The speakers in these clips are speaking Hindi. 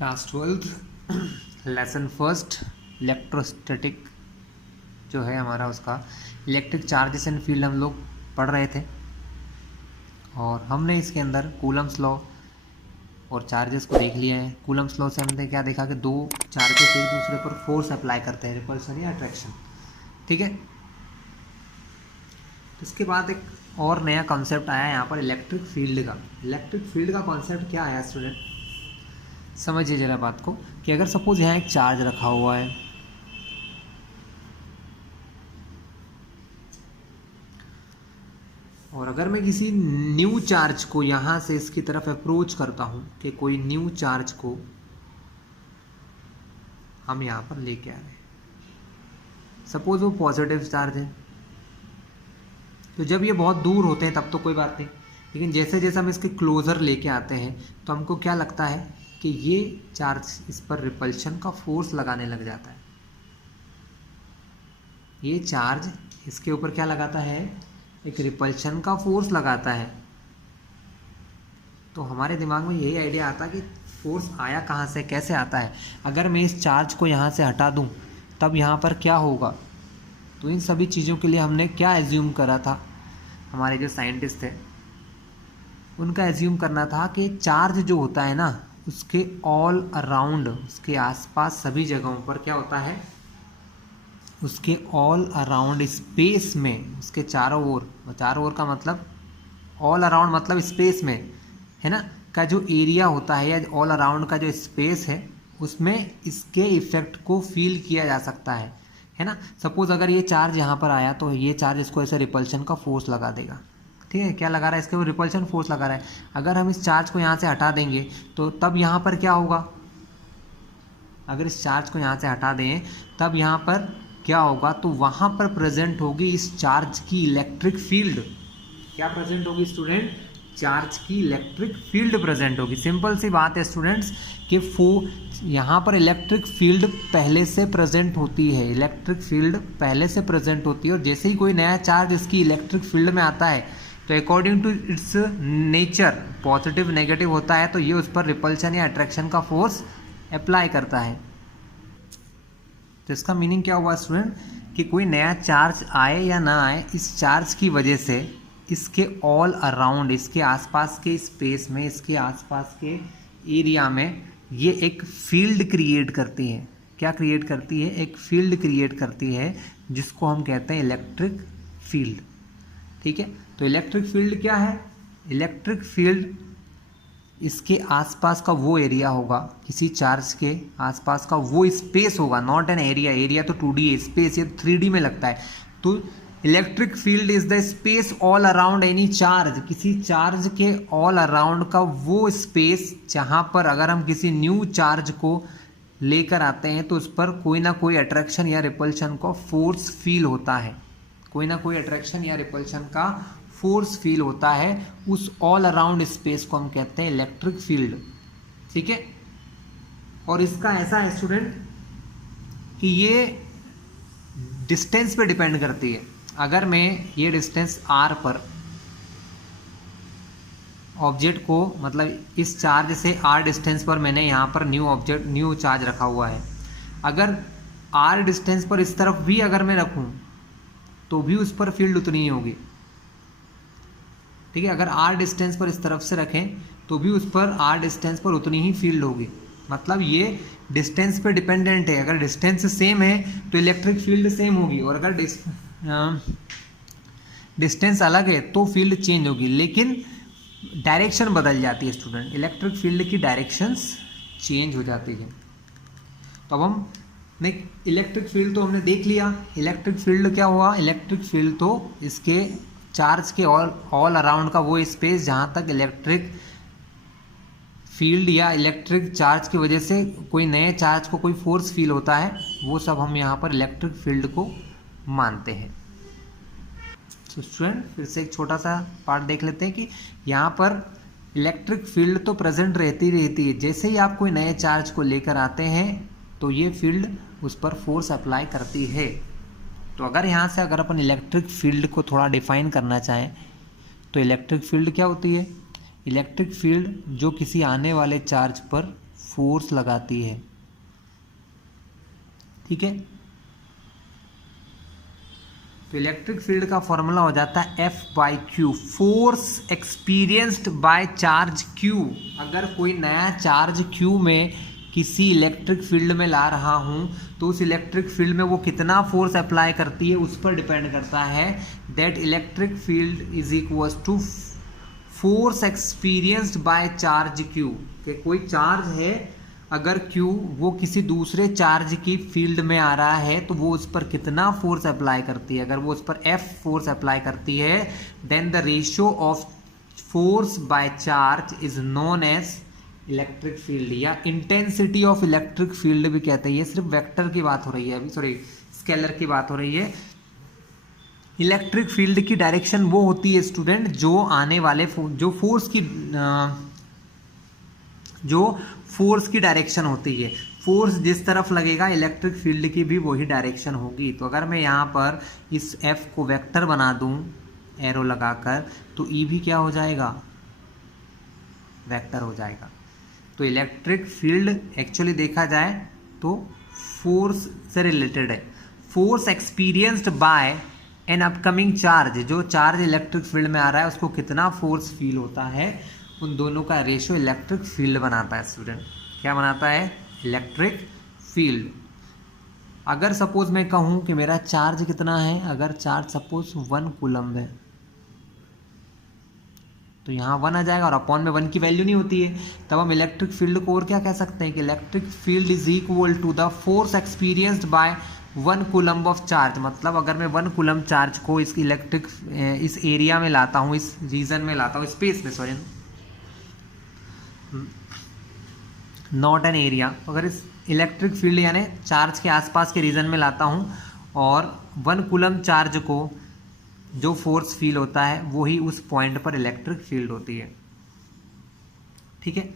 क्लास 12 लेसन फर्स्ट इलेक्ट्रोस्टैटिक जो है हमारा, उसका इलेक्ट्रिक चार्जेस एंड फील्ड हम लोग पढ़ रहे थे। और हमने इसके अंदर कूलम्स लॉ और चार्जेस को देख लिया है। कूलम्स लॉ से हमने क्या देखा कि दो चार्जेस एक दूसरे पर फोर्स अप्लाई करते हैं, रिपल्सन या अट्रैक्शन। ठीक है, तो इसके बाद एक और नया कॉन्सेप्ट आया यहाँ पर इलेक्ट्रिक फील्ड का। इलेक्ट्रिक फील्ड का कॉन्सेप्ट क्या आया स्टूडेंट, समझिए जरा बात को कि अगर सपोज यहाँ एक चार्ज रखा हुआ है और अगर मैं किसी न्यू चार्ज को यहाँ से इसकी तरफ अप्रोच करता हूँ कि कोई न्यू चार्ज को हम यहाँ पर लेके आ रहे हैं, सपोज वो पॉजिटिव चार्ज है, तो जब ये बहुत दूर होते हैं तब तो कोई बात नहीं, लेकिन जैसे जैसे हम इसके क्लोज़र लेके आते हैं तो हमको क्या लगता है कि ये चार्ज इस पर रिपल्शन का फोर्स लगाने लग जाता है। ये चार्ज इसके ऊपर क्या लगाता है, एक रिपल्शन का फोर्स लगाता है। तो हमारे दिमाग में यही आइडिया आता है कि फोर्स आया कहाँ से, कैसे आता है। अगर मैं इस चार्ज को यहाँ से हटा दूँ तब यहाँ पर क्या होगा। तो इन सभी चीज़ों के लिए हमने क्या एज्यूम करा था, हमारे जो साइंटिस्ट थे उनका एज्यूम करना था कि चार्ज जो होता है ना उसके ऑल अराउंड, उसके आसपास सभी जगहों पर क्या होता है, उसके ऑल अराउंड स्पेस में, उसके चारों ओर का मतलब ऑल अराउंड मतलब स्पेस में है ना, का जो एरिया होता है या ऑल अराउंड का जो स्पेस है उसमें इसके इफेक्ट को फील किया जा सकता है ना। सपोज अगर ये चार्ज यहाँ पर आया तो ये चार्ज इसको ऐसे रिपल्शन का फोर्स लगा देगा। ठीक है, क्या लगा रहा है, इसके वो रिपल्शन फोर्स लगा रहा है। अगर हम इस चार्ज को यहाँ से हटा देंगे तो तब यहाँ पर क्या होगा, अगर इस चार्ज को यहाँ से हटा दें तब यहाँ पर क्या होगा, तो वहाँ पर प्रेजेंट होगी इस चार्ज की इलेक्ट्रिक फील्ड। क्या प्रेजेंट होगी स्टूडेंट, चार्ज की इलेक्ट्रिक फील्ड प्रेजेंट होगी। सिंपल सी बात है स्टूडेंट्स कि यहाँ पर इलेक्ट्रिक फील्ड पहले से प्रेजेंट होती है, इलेक्ट्रिक फील्ड पहले से प्रेजेंट होती है। और जैसे ही कोई नया चार्ज इसकी इलेक्ट्रिक फील्ड में आता है तो according to its nature positive negative होता है, तो ये उस पर रिपल्शन या अट्रैक्शन का फोर्स अप्लाई करता है। तो इसका मीनिंग क्या हुआ स्टूडेंट कि कोई नया चार्ज आए या ना आए, इस चार्ज की वजह से इसके ऑल अराउंड, इसके आसपास के स्पेस में, इसके आसपास के एरिया में ये एक फील्ड क्रिएट करती है। क्या क्रिएट करती है, एक फील्ड क्रिएट करती है जिसको हम कहते हैं इलेक्ट्रिक फील्ड। ठीक है, तो इलेक्ट्रिक फील्ड क्या है, इलेक्ट्रिक फील्ड इसके आसपास का वो एरिया होगा, किसी चार्ज के आसपास का वो स्पेस होगा, नॉट एन एरिया। एरिया तो 2D है, स्पेस ये 3D में लगता है। तो electric field is the space all around any charge, किसी चार्ज के ऑल अराउंड का वो स्पेस जहाँ पर अगर हम किसी न्यू चार्ज को लेकर आते हैं तो उस पर कोई ना कोई अट्रैक्शन या रिपल्शन का फोर्स फील होता है, कोई ना कोई अट्रैक्शन या रिपल्शन का फोर्स फील होता है। उस ऑल अराउंड स्पेस को हम कहते हैं इलेक्ट्रिक फील्ड। ठीक है, और इसका ऐसा है स्टूडेंट कि ये डिस्टेंस पे डिपेंड करती है। अगर मैं ये डिस्टेंस r पर ऑब्जेक्ट को, मतलब इस चार्ज से r डिस्टेंस पर मैंने यहाँ पर न्यू चार्ज रखा हुआ है, अगर r डिस्टेंस पर इस तरफ भी अगर मैं रखूँ तो भी उस पर फील्ड उतनी ही होगी। ठीक है, अगर r डिस्टेंस पर इस तरफ से रखें तो भी उस पर r डिस्टेंस पर उतनी ही फील्ड होगी। मतलब ये डिस्टेंस पे डिपेंडेंट है। अगर डिस्टेंस सेम है तो इलेक्ट्रिक फील्ड सेम होगी, और अगर डिस्टेंस अलग है तो फील्ड चेंज होगी, लेकिन डायरेक्शन बदल जाती है स्टूडेंट। इलेक्ट्रिक फील्ड की डायरेक्शंस चेंज हो जाती है। तो अब हमने इलेक्ट्रिक फील्ड तो हमने देख लिया। इलेक्ट्रिक फील्ड क्या हुआ, इलेक्ट्रिक फील्ड तो इसके चार्ज के ऑल अराउंड का वो स्पेस जहाँ तक इलेक्ट्रिक फील्ड या इलेक्ट्रिक चार्ज की वजह से कोई नए चार्ज को कोई फोर्स फील होता है, वो सब हम यहाँ पर इलेक्ट्रिक फील्ड को मानते हैं। तो स्टूडेंट फिर से एक छोटा सा पार्ट देख लेते हैं कि यहाँ पर इलेक्ट्रिक फील्ड तो प्रेजेंट रहती है। जैसे ही आप कोई नए चार्ज को लेकर आते हैं तो ये फील्ड उस पर फोर्स अप्लाई करती है। तो अगर यहाँ से अगर अपन इलेक्ट्रिक फील्ड को थोड़ा डिफाइन करना चाहें तो इलेक्ट्रिक फील्ड क्या होती है, इलेक्ट्रिक फील्ड जो किसी आने वाले चार्ज पर फोर्स लगाती है, ठीक है। तो इलेक्ट्रिक फील्ड का फॉर्मूला हो जाता है F/Q, force experienced by charge Q। अगर कोई नया चार्ज Q में किसी इलेक्ट्रिक फील्ड में ला रहा हूं तो उस इलेक्ट्रिक फील्ड में वो कितना फोर्स अप्लाई करती है उस पर डिपेंड करता है। That electric field is equal to force experienced by charge Q। कि कोई चार्ज है, अगर Q वो किसी दूसरे चार्ज की फील्ड में आ रहा है तो वो उस पर कितना फोर्स अप्लाई करती है। अगर वो उस पर F फोर्स अप्लाई करती है then the ratio of force by charge is known as electric field, या इंटेंसिटी ऑफ इलेक्ट्रिक फील्ड भी कहते हैं। ये सिर्फ वेक्टर की बात हो रही है अभी, सॉरी स्केलर की बात हो रही है। इलेक्ट्रिक फील्ड की डायरेक्शन वो होती है स्टूडेंट जो आने वाले जो फोर्स की डायरेक्शन होती है। फोर्स जिस तरफ लगेगा इलेक्ट्रिक फील्ड की भी वही डायरेक्शन होगी। तो अगर मैं यहाँ पर इस F को वेक्टर बना दूँ एरो लगाकर तो E भी क्या हो जाएगा, वेक्टर हो जाएगा। तो इलेक्ट्रिक फील्ड एक्चुअली देखा जाए तो फोर्स से रिलेटेड है। Force experienced bye an upcoming charge, जो चार्ज इलेक्ट्रिक फील्ड में आ रहा है उसको कितना फोर्स फील होता है, उन दोनों का रेशियो इलेक्ट्रिक फील्ड बनाता है स्टूडेंट। क्या बनाता है, इलेक्ट्रिक फील्ड। अगर सपोज मैं कहूँ कि मेरा चार्ज कितना है, अगर चार्ज सपोज 1 कूलम्ब है तो यहाँ 1 आ जाएगा और अपॉन में 1 की वैल्यू नहीं होती है। तब हम इलेक्ट्रिक फील्ड को और क्या कह सकते हैं कि electric field is equal to the force experienced by 1 coulomb of charge. मतलब अगर मैं 1 कूलम्ब चार्ज को इस इलेक्ट्रिक इस एरिया में लाता हूँ, इस रीजन में लाता हूँ, स्पेस में, सॉरी नॉट एन एरिया, अगर इस इलेक्ट्रिक फील्ड यानी चार्ज के आसपास के रीजन में लाता हूँ और 1 कूलम्ब चार्ज को जो फोर्स फील होता है वही उस पॉइंट पर इलेक्ट्रिक फील्ड होती है, ठीक है।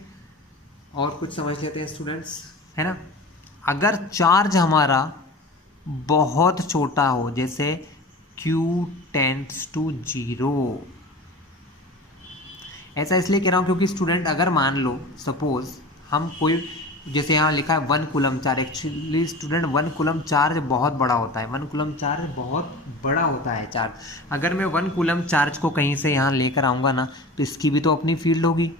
और कुछ समझ लेते हैं स्टूडेंट्स, है ना। अगर चार्ज हमारा बहुत छोटा हो, जैसे Q टेंड्स टू 0, ऐसा इसलिए कह रहा हूँ क्योंकि स्टूडेंट अगर मान लो सपोज हम कोई, जैसे यहाँ लिखा है 1 coulomb charge, actually student 1 coulomb charge बहुत बड़ा होता है। 1 कूलम्ब चार्ज बहुत बड़ा होता है चार्ज। अगर मैं 1 कूलम्ब चार्ज को कहीं से यहाँ लेकर आऊँगा ना तो इसकी भी तो अपनी फील्ड होगी।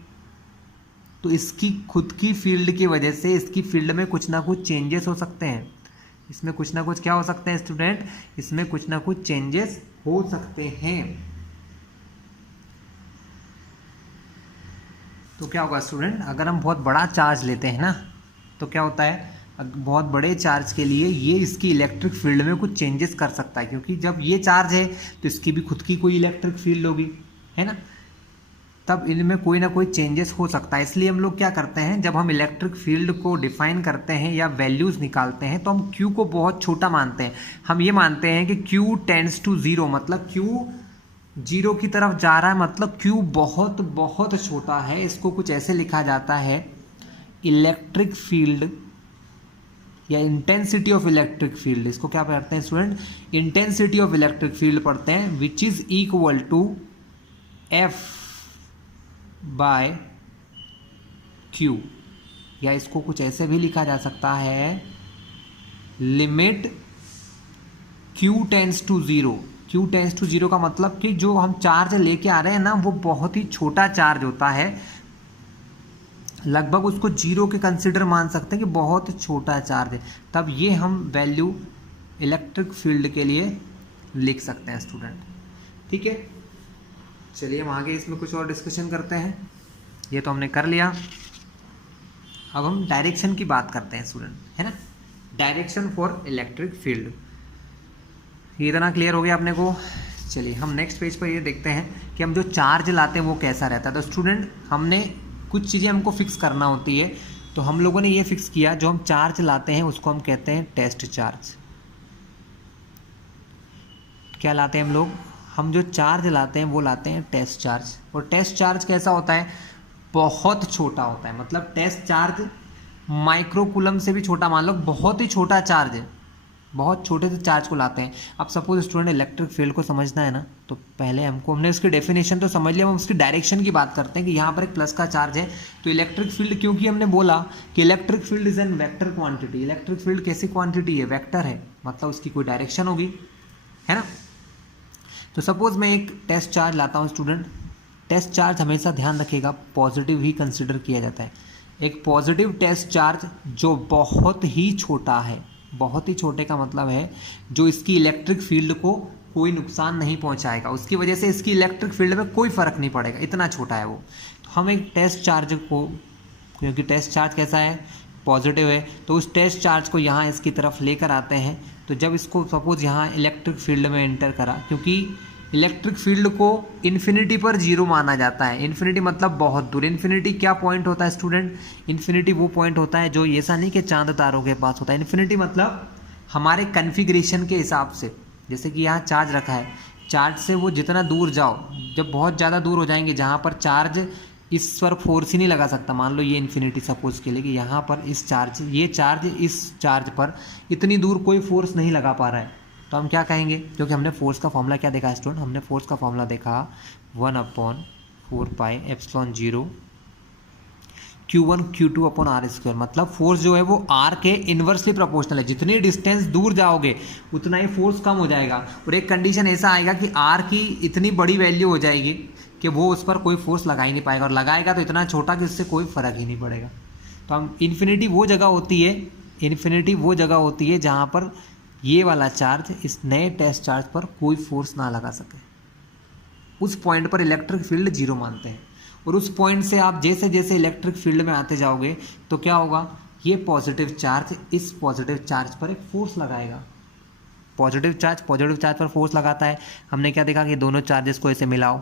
तो इसकी खुद की फील्ड की वजह से इसकी फील्ड में कुछ ना कुछ चेंजेस हो सकते हैं। इसमें कुछ ना कुछ क्या हो सकते हैं स्टूडेंट, इसमें कुछ ना कुछ चेंजेस हो सकते हैं। तो क्या होगा स्टूडेंट, अगर हम बहुत बड़ा चार्ज लेते हैं ना तो क्या होता है, बहुत बड़े चार्ज के लिए ये इसकी इलेक्ट्रिक फील्ड में कुछ चेंजेस कर सकता है, क्योंकि जब ये चार्ज है तो इसकी भी खुद की कोई इलेक्ट्रिक फील्ड होगी, है ना। तब इनमें कोई ना कोई चेंजेस हो सकता है। इसलिए हम लोग क्या करते हैं, जब हम इलेक्ट्रिक फील्ड को डिफाइन करते हैं या वैल्यूज़ निकालते हैं तो हम Q को बहुत छोटा मानते हैं। हम ये मानते हैं कि Q टेंड्स टू 0, मतलब Q 0 की तरफ जा रहा है, मतलब Q बहुत बहुत छोटा है। इसको कुछ ऐसे लिखा जाता है, इलेक्ट्रिक फील्ड या इंटेंसिटी ऑफ इलेक्ट्रिक फील्ड। इसको क्या पढ़ते हैं student, intensity of electric field पढ़ते हैं, which is equal to F by Q। या इसको कुछ ऐसे भी लिखा जा सकता है, limit Q tends to 0। Q tends to 0 का मतलब कि जो हम चार्ज लेके आ रहे हैं ना वो बहुत ही छोटा चार्ज होता है, लगभग उसको 0 के कंसिडर मान सकते हैं कि बहुत छोटा चार्ज है। तब ये हम वैल्यू इलेक्ट्रिक फील्ड के लिए लिख सकते हैं स्टूडेंट, ठीक है। चलिए हम आगे इसमें कुछ और डिस्कशन करते हैं। ये तो हमने कर लिया, अब हम डायरेक्शन की बात करते हैं स्टूडेंट, है ना। डायरेक्शन फॉर इलेक्ट्रिक फील्ड, ये इतना क्लियर हो गया अपने को। चलिए हम नेक्स्ट पेज पर ये देखते हैं कि हम जो चार्ज लाते हैं वो कैसा रहता है। तो स्टूडेंट हमने कुछ चीज़ें हमको फिक्स करना होती है, तो हम लोगों ने ये फिक्स किया, जो हम चार्ज लाते हैं उसको हम कहते हैं टेस्ट चार्ज। क्या लाते हैं हम लोग, हम जो चार्ज लाते हैं वो लाते हैं टेस्ट चार्ज। और टेस्ट चार्ज कैसा होता है, बहुत छोटा होता है। मतलब टेस्ट चार्ज माइक्रो कूलम से भी छोटा मान लो, बहुत ही छोटा चार्ज है, बहुत छोटे से चार्ज को लाते हैं। अब सपोज स्टूडेंट इलेक्ट्रिक फील्ड को समझना है ना, तो पहले हमने उसकी डेफिनेशन तो समझ लिया, हम उसकी डायरेक्शन की बात करते हैं कि यहाँ पर एक प्लस का चार्ज है तो इलेक्ट्रिक फील्ड, क्योंकि हमने बोला कि electric field is an vector quantity. Electric field कैसी क्वांटिटी है? वेक्टर है, मतलब उसकी कोई डायरेक्शन होगी, है ना। तो सपोज मैं एक टेस्ट चार्ज लाता हूँ स्टूडेंट। टेस्ट चार्ज हमेशा ध्यान रखिएगा पॉजिटिव ही कंसिडर किया जाता है। एक पॉजिटिव टेस्ट चार्ज जो बहुत ही छोटा है, बहुत ही छोटे का मतलब है जो इसकी इलेक्ट्रिक फील्ड को कोई नुकसान नहीं पहुंचाएगा, उसकी वजह से इसकी इलेक्ट्रिक फील्ड में कोई फर्क नहीं पड़ेगा, इतना छोटा है वो। तो हम एक टेस्ट चार्ज को, क्योंकि टेस्ट चार्ज कैसा है? पॉजिटिव है, तो उस टेस्ट चार्ज को यहाँ इसकी तरफ लेकर आते हैं। तो जब इसको सपोज यहाँ इलेक्ट्रिक फील्ड में एंटर करा, क्योंकि इलेक्ट्रिक फील्ड को इन्फिनिटी पर जीरो माना जाता है। इन्फिनिटी मतलब बहुत दूर। इन्फिनिटी क्या पॉइंट होता है स्टूडेंट? इन्फिनिटी वो पॉइंट होता है जो ऐसा नहीं कि चांद तारों के पास होता है। इन्फिनिटी मतलब हमारे कन्फिग्रेशन के हिसाब से, जैसे कि यहाँ चार्ज रखा है, चार्ज से वो जितना दूर जाओ, जब बहुत ज़्यादा दूर हो जाएंगे जहाँ पर चार्ज इस पर फोर्स ही नहीं लगा सकता, मान लो ये इन्फिनिटी सपोज के लिए कि यहाँ पर इस चार्ज, ये चार्ज इस चार्ज पर इतनी दूर कोई फोर्स नहीं लगा पा रहा है, तो हम क्या कहेंगे? क्योंकि हमने फोर्स का फॉर्मूला क्या देखा स्टूडेंट? हमने फोर्स का फॉर्मूला देखा 1/4πε0 Q1 Q2 upon R square. मतलब फोर्स जो है वो आर के इन्वर्सली प्रोपोर्शनल है। जितनी डिस्टेंस दूर जाओगे उतना ही फोर्स कम हो जाएगा, और एक कंडीशन ऐसा आएगा कि आर की इतनी बड़ी वैल्यू हो जाएगी कि वो उस पर कोई फोर्स लगा ही नहीं पाएगा, और लगाएगा तो इतना छोटा कि उससे कोई फर्क ही नहीं पड़ेगा। तो हम इन्फिनिटी वो जगह होती है, इन्फिनिटी वो जगह होती है जहाँ पर ये वाला चार्ज इस नए टेस्ट चार्ज पर कोई फोर्स ना लगा सके। उस पॉइंट पर इलेक्ट्रिक फील्ड जीरो मानते हैं, और उस पॉइंट से आप जैसे जैसे इलेक्ट्रिक फील्ड में आते जाओगे तो क्या होगा? ये पॉजिटिव चार्ज इस पॉजिटिव चार्ज पर एक फोर्स लगाएगा। पॉजिटिव चार्ज पर फोर्स लगाता है। हमने क्या देखा कि दोनों चार्जेस को ऐसे मिलाओ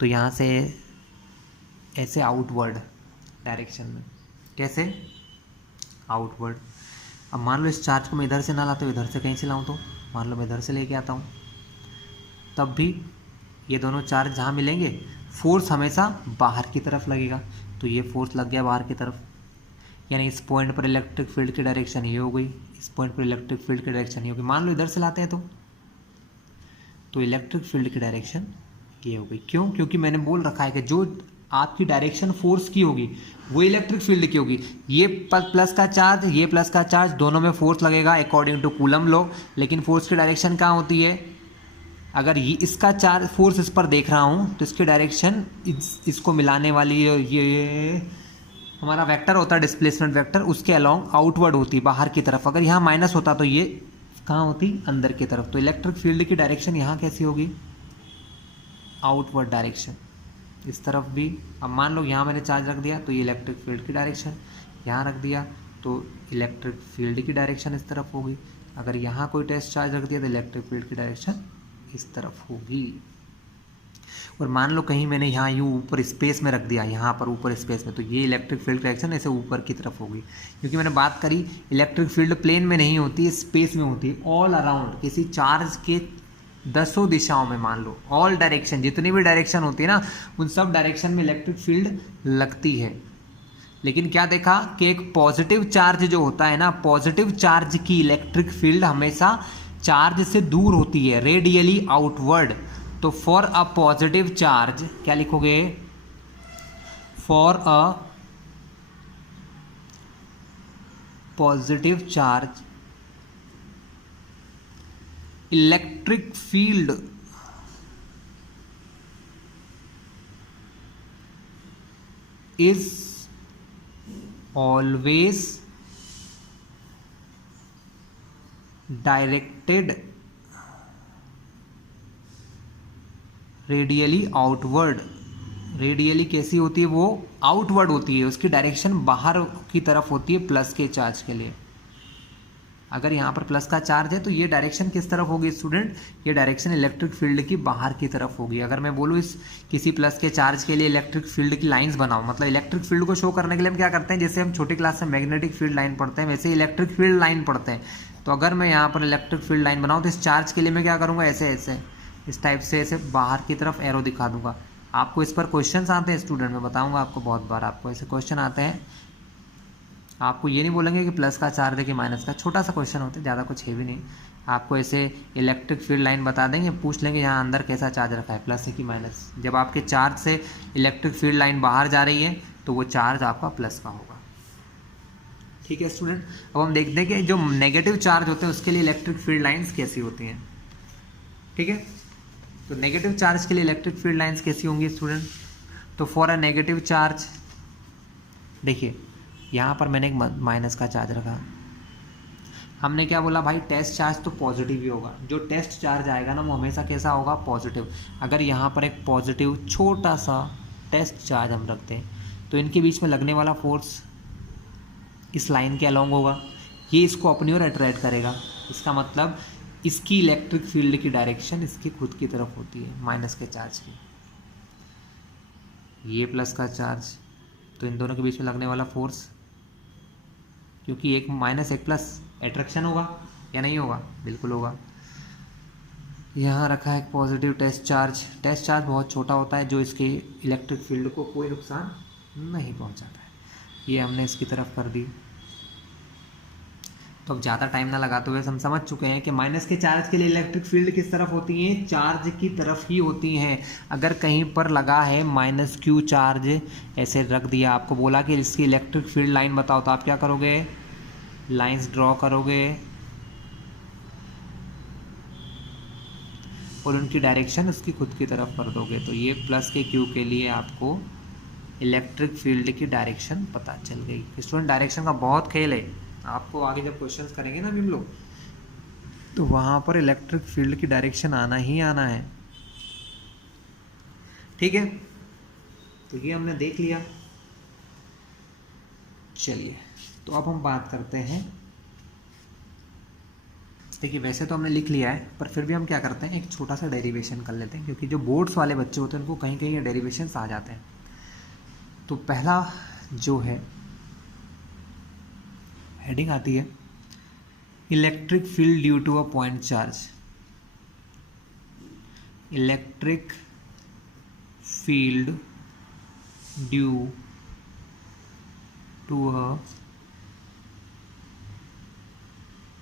तो यहाँ से ऐसे आउटवर्ड डायरेक्शन में, कैसे? आउटवर्ड। अब मान लो इस चार्ज को मैं इधर से ना लाता हूँ, इधर से कहीं से लाऊँ, तो मान लो मैं इधर से लेके आता हूँ, तब भी ये दोनों चार्ज जहाँ मिलेंगे फोर्स हमेशा बाहर की तरफ लगेगा। तो ये फोर्स लग गया बाहर की तरफ, यानी इस पॉइंट पर इलेक्ट्रिक फील्ड की डायरेक्शन ये हो गई, इस पॉइंट पर इलेक्ट्रिक फील्ड की डायरेक्शन ये हो गई। मान लो इधर से लाते हैं तो इलेक्ट्रिक फील्ड की डायरेक्शन ये हो गई। क्यों? क्योंकि मैंने बोल रखा है कि जो आपकी डायरेक्शन फोर्स की होगी वो इलेक्ट्रिक फील्ड की होगी। ये प्लस का चार्ज, ये प्लस का चार्ज, दोनों में फोर्स लगेगा अकॉर्डिंग टू कूलम लॉ, लेकिन फोर्स की डायरेक्शन कहाँ होती है? अगर ये इसका चार्ज फोर्स इस पर देख रहा हूँ तो इसकी डायरेक्शन इसको मिलाने वाली ये हमारा वेक्टर होता है डिस्प्लेसमेंट वेक्टर, उसके अलोंग आउटवर्ड होती है, बाहर की तरफ। अगर यहाँ माइनस होता तो ये कहाँ होती? अंदर की तरफ। तो इलेक्ट्रिक फील्ड की डायरेक्शन यहाँ कैसी होगी? आउटवर्ड डायरेक्शन, इस तरफ भी। अब मान लो यहाँ मैंने चार्ज रख दिया तो ये इलेक्ट्रिक फील्ड की डायरेक्शन, यहाँ रख दिया तो इलेक्ट्रिक फील्ड की डायरेक्शन इस तरफ होगी। अगर यहाँ कोई टेस्ट चार्ज रख दिया तो इलेक्ट्रिक फील्ड की डायरेक्शन इस तरफ होगी। और मान लो कहीं मैंने यहाँ यूँ ऊपर स्पेस में रख दिया, यहाँ पर ऊपर स्पेस में, तो ये इलेक्ट्रिक फील्ड की डायरेक्शन ऐसे ऊपर की तरफ होगी। क्योंकि मैंने बात करी इलेक्ट्रिक फील्ड प्लेन में नहीं होती है, स्पेस में होती है। ऑल अराउंड किसी चार्ज के दसों दिशाओं में, मान लो ऑल डायरेक्शन, जितनी भी डायरेक्शन होती है ना, उन सब डायरेक्शन में इलेक्ट्रिक फील्ड लगती है। लेकिन क्या देखा कि एक पॉजिटिव चार्ज जो होता है ना, पॉजिटिव चार्ज की इलेक्ट्रिक फील्ड हमेशा चार्ज से दूर होती है, रेडियली आउटवर्ड। तो फॉर अ पॉजिटिव चार्ज क्या लिखोगे? For a positive charge electric field is always directed radially outward. Radially कैसी होती है? वो आउटवर्ड होती है, उसकी डायरेक्शन बाहर की तरफ होती है प्लस के चार्ज के लिए। अगर यहाँ पर प्लस का चार्ज है तो ये डायरेक्शन किस तरफ होगी स्टूडेंट? ये डायरेक्शन इलेक्ट्रिक फील्ड की बाहर की तरफ होगी। अगर मैं बोलूँ इस किसी प्लस के चार्ज के लिए इलेक्ट्रिक फील्ड की लाइंस बनाओ, मतलब इलेक्ट्रिक फील्ड को शो करने के लिए हम क्या करते हैं, जैसे हम छोटी क्लास में मैग्नेटिक फील्ड लाइन पढ़ते हैं वैसे इलेक्ट्रिक फील्ड लाइन पढ़ते हैं। तो अगर मैं यहाँ पर इलेक्ट्रिक फील्ड लाइन बनाऊँ तो इस चार्ज के लिए मैं क्या करूँगा? ऐसे ऐसे इस टाइप से ऐसे बाहर की तरफ एरो दिखा दूंगा। आपको इस पर क्वेश्चंस आते हैं स्टूडेंट, मैं बताऊंगा आपको बहुत बार, आपको ऐसे क्वेश्चन आते हैं आपको ये नहीं बोलेंगे कि प्लस का चार्ज है कि माइनस का, छोटा सा क्वेश्चन होता है, ज़्यादा कुछ हैवी नहीं। आपको ऐसे इलेक्ट्रिक फील्ड लाइन बता देंगे, पूछ लेंगे यहाँ अंदर कैसा चार्ज रखा है, प्लस है कि माइनस। जब आपके चार्ज से इलेक्ट्रिक फील्ड लाइन बाहर जा रही है तो वो चार्ज आपका प्लस का होगा। ठीक है स्टूडेंट, अब हम देखते हैं कि जो नेगेटिव चार्ज होते हैं उसके लिए इलेक्ट्रिक फील्ड लाइन्स कैसी होती हैं। ठीक है, तो नेगेटिव चार्ज के लिए इलेक्ट्रिक फील्ड लाइन्स कैसी होंगी स्टूडेंट। तो फॉर अ नेगेटिव चार्ज, देखिए यहाँ पर मैंने एक माइनस का चार्ज रखा, हमने क्या बोला भाई, टेस्ट चार्ज तो पॉजिटिव ही होगा। जो टेस्ट चार्ज आएगा ना वो हमेशा कैसा होगा, पॉजिटिव। अगर यहाँ पर एक पॉजिटिव छोटा सा टेस्ट चार्ज हम रखते हैं तो इनके बीच में लगने वाला फोर्स इस लाइन के अलॉन्ग होगा, ये इसको अपनी ओर अट्रैक्ट करेगा। इसका मतलब इसकी इलेक्ट्रिक फील्ड की डायरेक्शन इसकी खुद की तरफ होती है, माइनस के चार्ज की। ये प्लस का चार्ज, तो इन दोनों के बीच में लगने वाला फोर्स, क्योंकि एक माइनस एक प्लस, अट्रैक्शन होगा या नहीं होगा, बिल्कुल होगा। यहाँ रखा है एक positive test charge. Test charge बहुत छोटा होता है जो इसके इलेक्ट्रिक फील्ड को कोई नुकसान नहीं पहुँचाता है। ये हमने इसकी तरफ कर दी। तो अब ज़्यादा टाइम ना लगाते हुए हम समझ चुके हैं कि माइनस के चार्ज के लिए इलेक्ट्रिक फील्ड किस तरफ होती है, चार्ज की तरफ ही होती हैं। अगर कहीं पर लगा है माइनस क्यू चार्ज, ऐसे रख दिया, आपको बोला कि इसकी इलेक्ट्रिक फील्ड लाइन बताओ, तो आप क्या करोगे, लाइंस ड्रॉ करोगे और उनकी डायरेक्शन उसकी खुद की तरफ कर दोगे। तो ये प्लस के क्यू के लिए आपको इलेक्ट्रिक फील्ड की डायरेक्शन पता चल गई। स्टूडेंट डायरेक्शन का बहुत खेल है, आपको आगे जब क्वेश्चंस करेंगे ना अभी हम लोग, तो वहाँ पर इलेक्ट्रिक फील्ड की डायरेक्शन आना ही आना है। ठीक है, तो ये हमने देख लिया। चलिए, तो अब हम बात करते हैं, देखिए वैसे तो हमने लिख लिया है पर फिर भी हम क्या करते हैं, एक छोटा सा डेरिवेशन कर लेते हैं, क्योंकि जो बोर्ड्स वाले बच्चे होते हैं उनको कहीं कहीं डेरिवेशंस आ जाते हैं। तो पहला जो है हेडिंग आती है electric field due to a point charge. Electric field due to a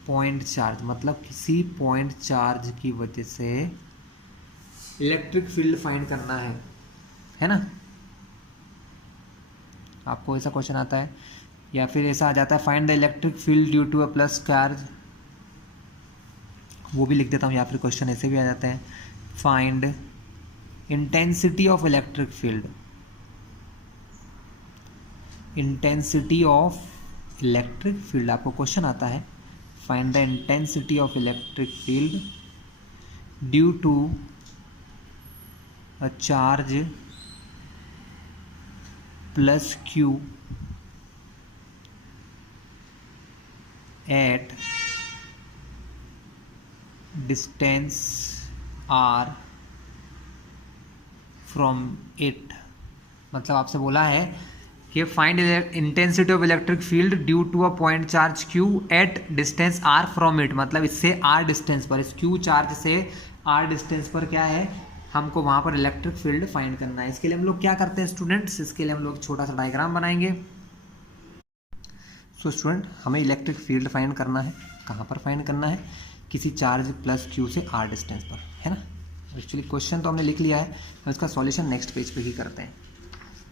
point charge, मतलब किसी पॉइंट चार्ज की वजह से इलेक्ट्रिक फील्ड फाइंड करना है ना। आपको ऐसा क्वेश्चन आता है, या फिर ऐसा आ जाता है find the electric field due to a plus charge, वो भी लिख देता हूँ, या फिर क्वेश्चन ऐसे भी आ जाते हैं find intensity of electric field, intensity of electric field. आपको क्वेश्चन आता है find the intensity of electric field due to a charge plus q at distance r from it. मतलब आपसे बोला है कि find intensity of electric field due to a point charge q at distance r from it, मतलब इससे r डिस्टेंस पर, इस q चार्ज से r डिस्टेंस पर क्या है, हमको वहाँ पर इलेक्ट्रिक फील्ड फाइंड करना है। इसके लिए हम लोग क्या करते हैं स्टूडेंट्स, इसके लिए हम लोग छोटा सा डायग्राम बनाएंगे। सो स्टूडेंट, हमें इलेक्ट्रिक फील्ड फाइंड करना है, कहाँ पर फाइंड करना है, किसी चार्ज प्लस क्यू से r डिस्टेंस पर, है ना। एक्चुअली क्वेश्चन तो हमने लिख लिया है, हम इसका सॉल्यूशन नेक्स्ट पेज पे ही करते हैं।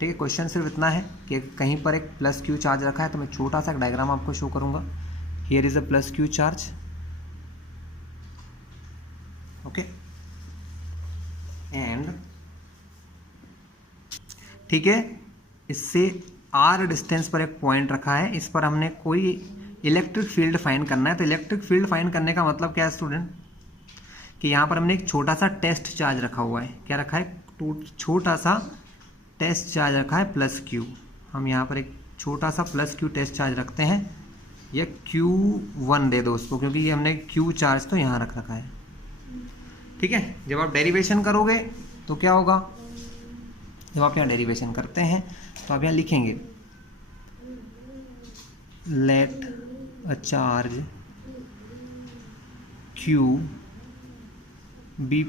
ठीक है, क्वेश्चन सिर्फ इतना है कि कहीं पर एक प्लस क्यू चार्ज रखा है, तो मैं छोटा सा डायग्राम आपको शो करूँगा। Here is a plus Q charge, okay, and ठीक है, इससे r डिस्टेंस पर एक पॉइंट रखा है, इस पर हमने कोई इलेक्ट्रिक फील्ड फाइंड करना है। तो इलेक्ट्रिक फील्ड फाइंड करने का मतलब क्या है स्टूडेंट, कि यहाँ पर हमने एक छोटा सा टेस्ट चार्ज रखा हुआ है। क्या रखा है, छोटा सा टेस्ट चार्ज रखा है प्लस क्यू। हम यहाँ पर एक छोटा सा प्लस क्यू टेस्ट चार्ज रखते हैं, या Q1 दे दो उसको, क्योंकि ये हमने क्यू चार्ज तो यहाँ रख रखा है। ठीक है, जब आप डेरिवेशन करोगे तो क्या होगा, जब आप यहाँ डेरिवेशन करते हैं तो आप यहाँ लिखेंगे let a charge Q be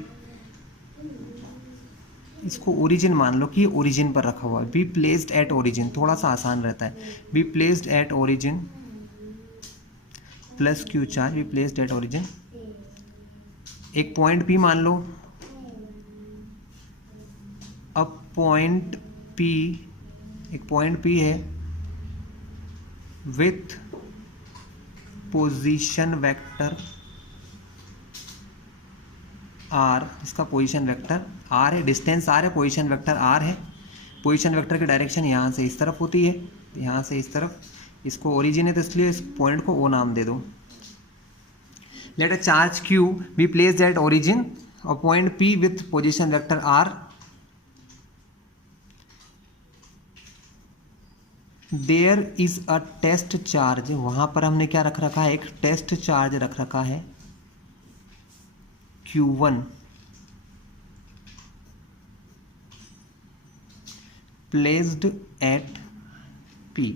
इसको ओरिजिन मान लो कि ये ओरिजिन पर रखा हुआ है, बी प्लेस्ड एट ओरिजिन, थोड़ा सा आसान रहता है, B placed at origin plus Q charge, B placed at origin. एक पॉइंट पी मान लो, अब पॉइंट पी, एक पॉइंट पी है विथ पोजीशन वेक्टर आर, इसका पोजीशन वेक्टर आर है, डिस्टेंस आर है, पोजीशन वेक्टर आर है। पोजीशन वेक्टर की डायरेक्शन यहाँ से इस तरफ होती है, यहाँ से इस तरफ, इसको ओरिजिन है तो इसलिए इस पॉइंट को ओ नाम दे दो। Let a charge Q be placed at origin और point P with position vector R, there is a test charge, वहां पर हमने क्या रख रखा है, एक टेस्ट चार्ज रख रखा है Q1 प्लेस्ड एट P,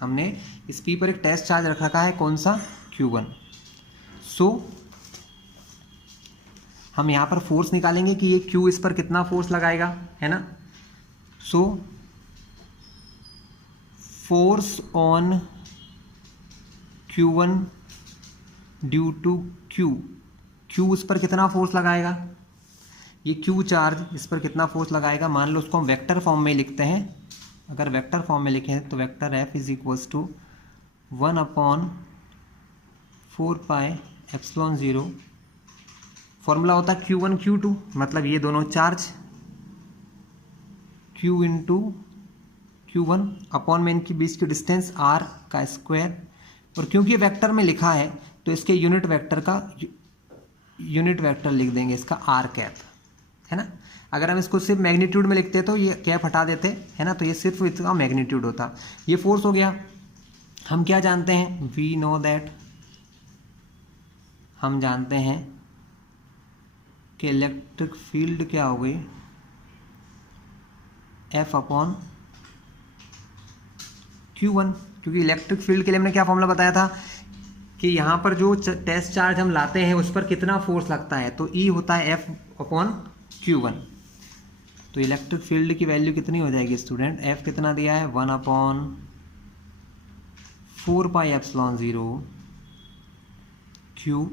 हमने इस P पर एक टेस्ट चार्ज रख रखा है, कौन सा, Q1। सो हम यहाँ पर फोर्स निकालेंगे कि ये Q इस पर कितना फोर्स लगाएगा, है ना। So force on Q1 due to Q उस पर कितना फोर्स लगाएगा, ये Q चार्ज इस पर कितना फोर्स लगाएगा, मान लो उसको हम वेक्टर फॉर्म में लिखते हैं। अगर वेक्टर फॉर्म में लिखें तो vector F is equals to 1/4πε0, formula होता है Q1 Q2, मतलब ये दोनों charge Q into Q1 upon में इनकी बीच की डिस्टेंस R का स्क्वायर, और क्योंकि ये वेक्टर में लिखा है तो इसके यूनिट वेक्टर लिख देंगे इसका आर कैप, है ना। अगर हम इसको सिर्फ मैग्नीट्यूड में लिखते तो ये कैप हटा देते, है ना, तो ये सिर्फ इसका मैग्नीट्यूड होता। ये फोर्स हो गया। हम क्या जानते हैं, वी नो दैट, हम जानते हैं कि इलेक्ट्रिक फील्ड क्या हो गई, F अपॉन Q1, क्योंकि इलेक्ट्रिक फील्ड के लिए हमने क्या फॉर्मूला बताया था कि यहाँ पर जो टेस्ट चार्ज हम लाते हैं उस पर कितना फोर्स लगता है, तो E होता है F अपॉन Q1। तो इलेक्ट्रिक फील्ड की वैल्यू कितनी हो जाएगी स्टूडेंट, F कितना दिया है, 1/4πε0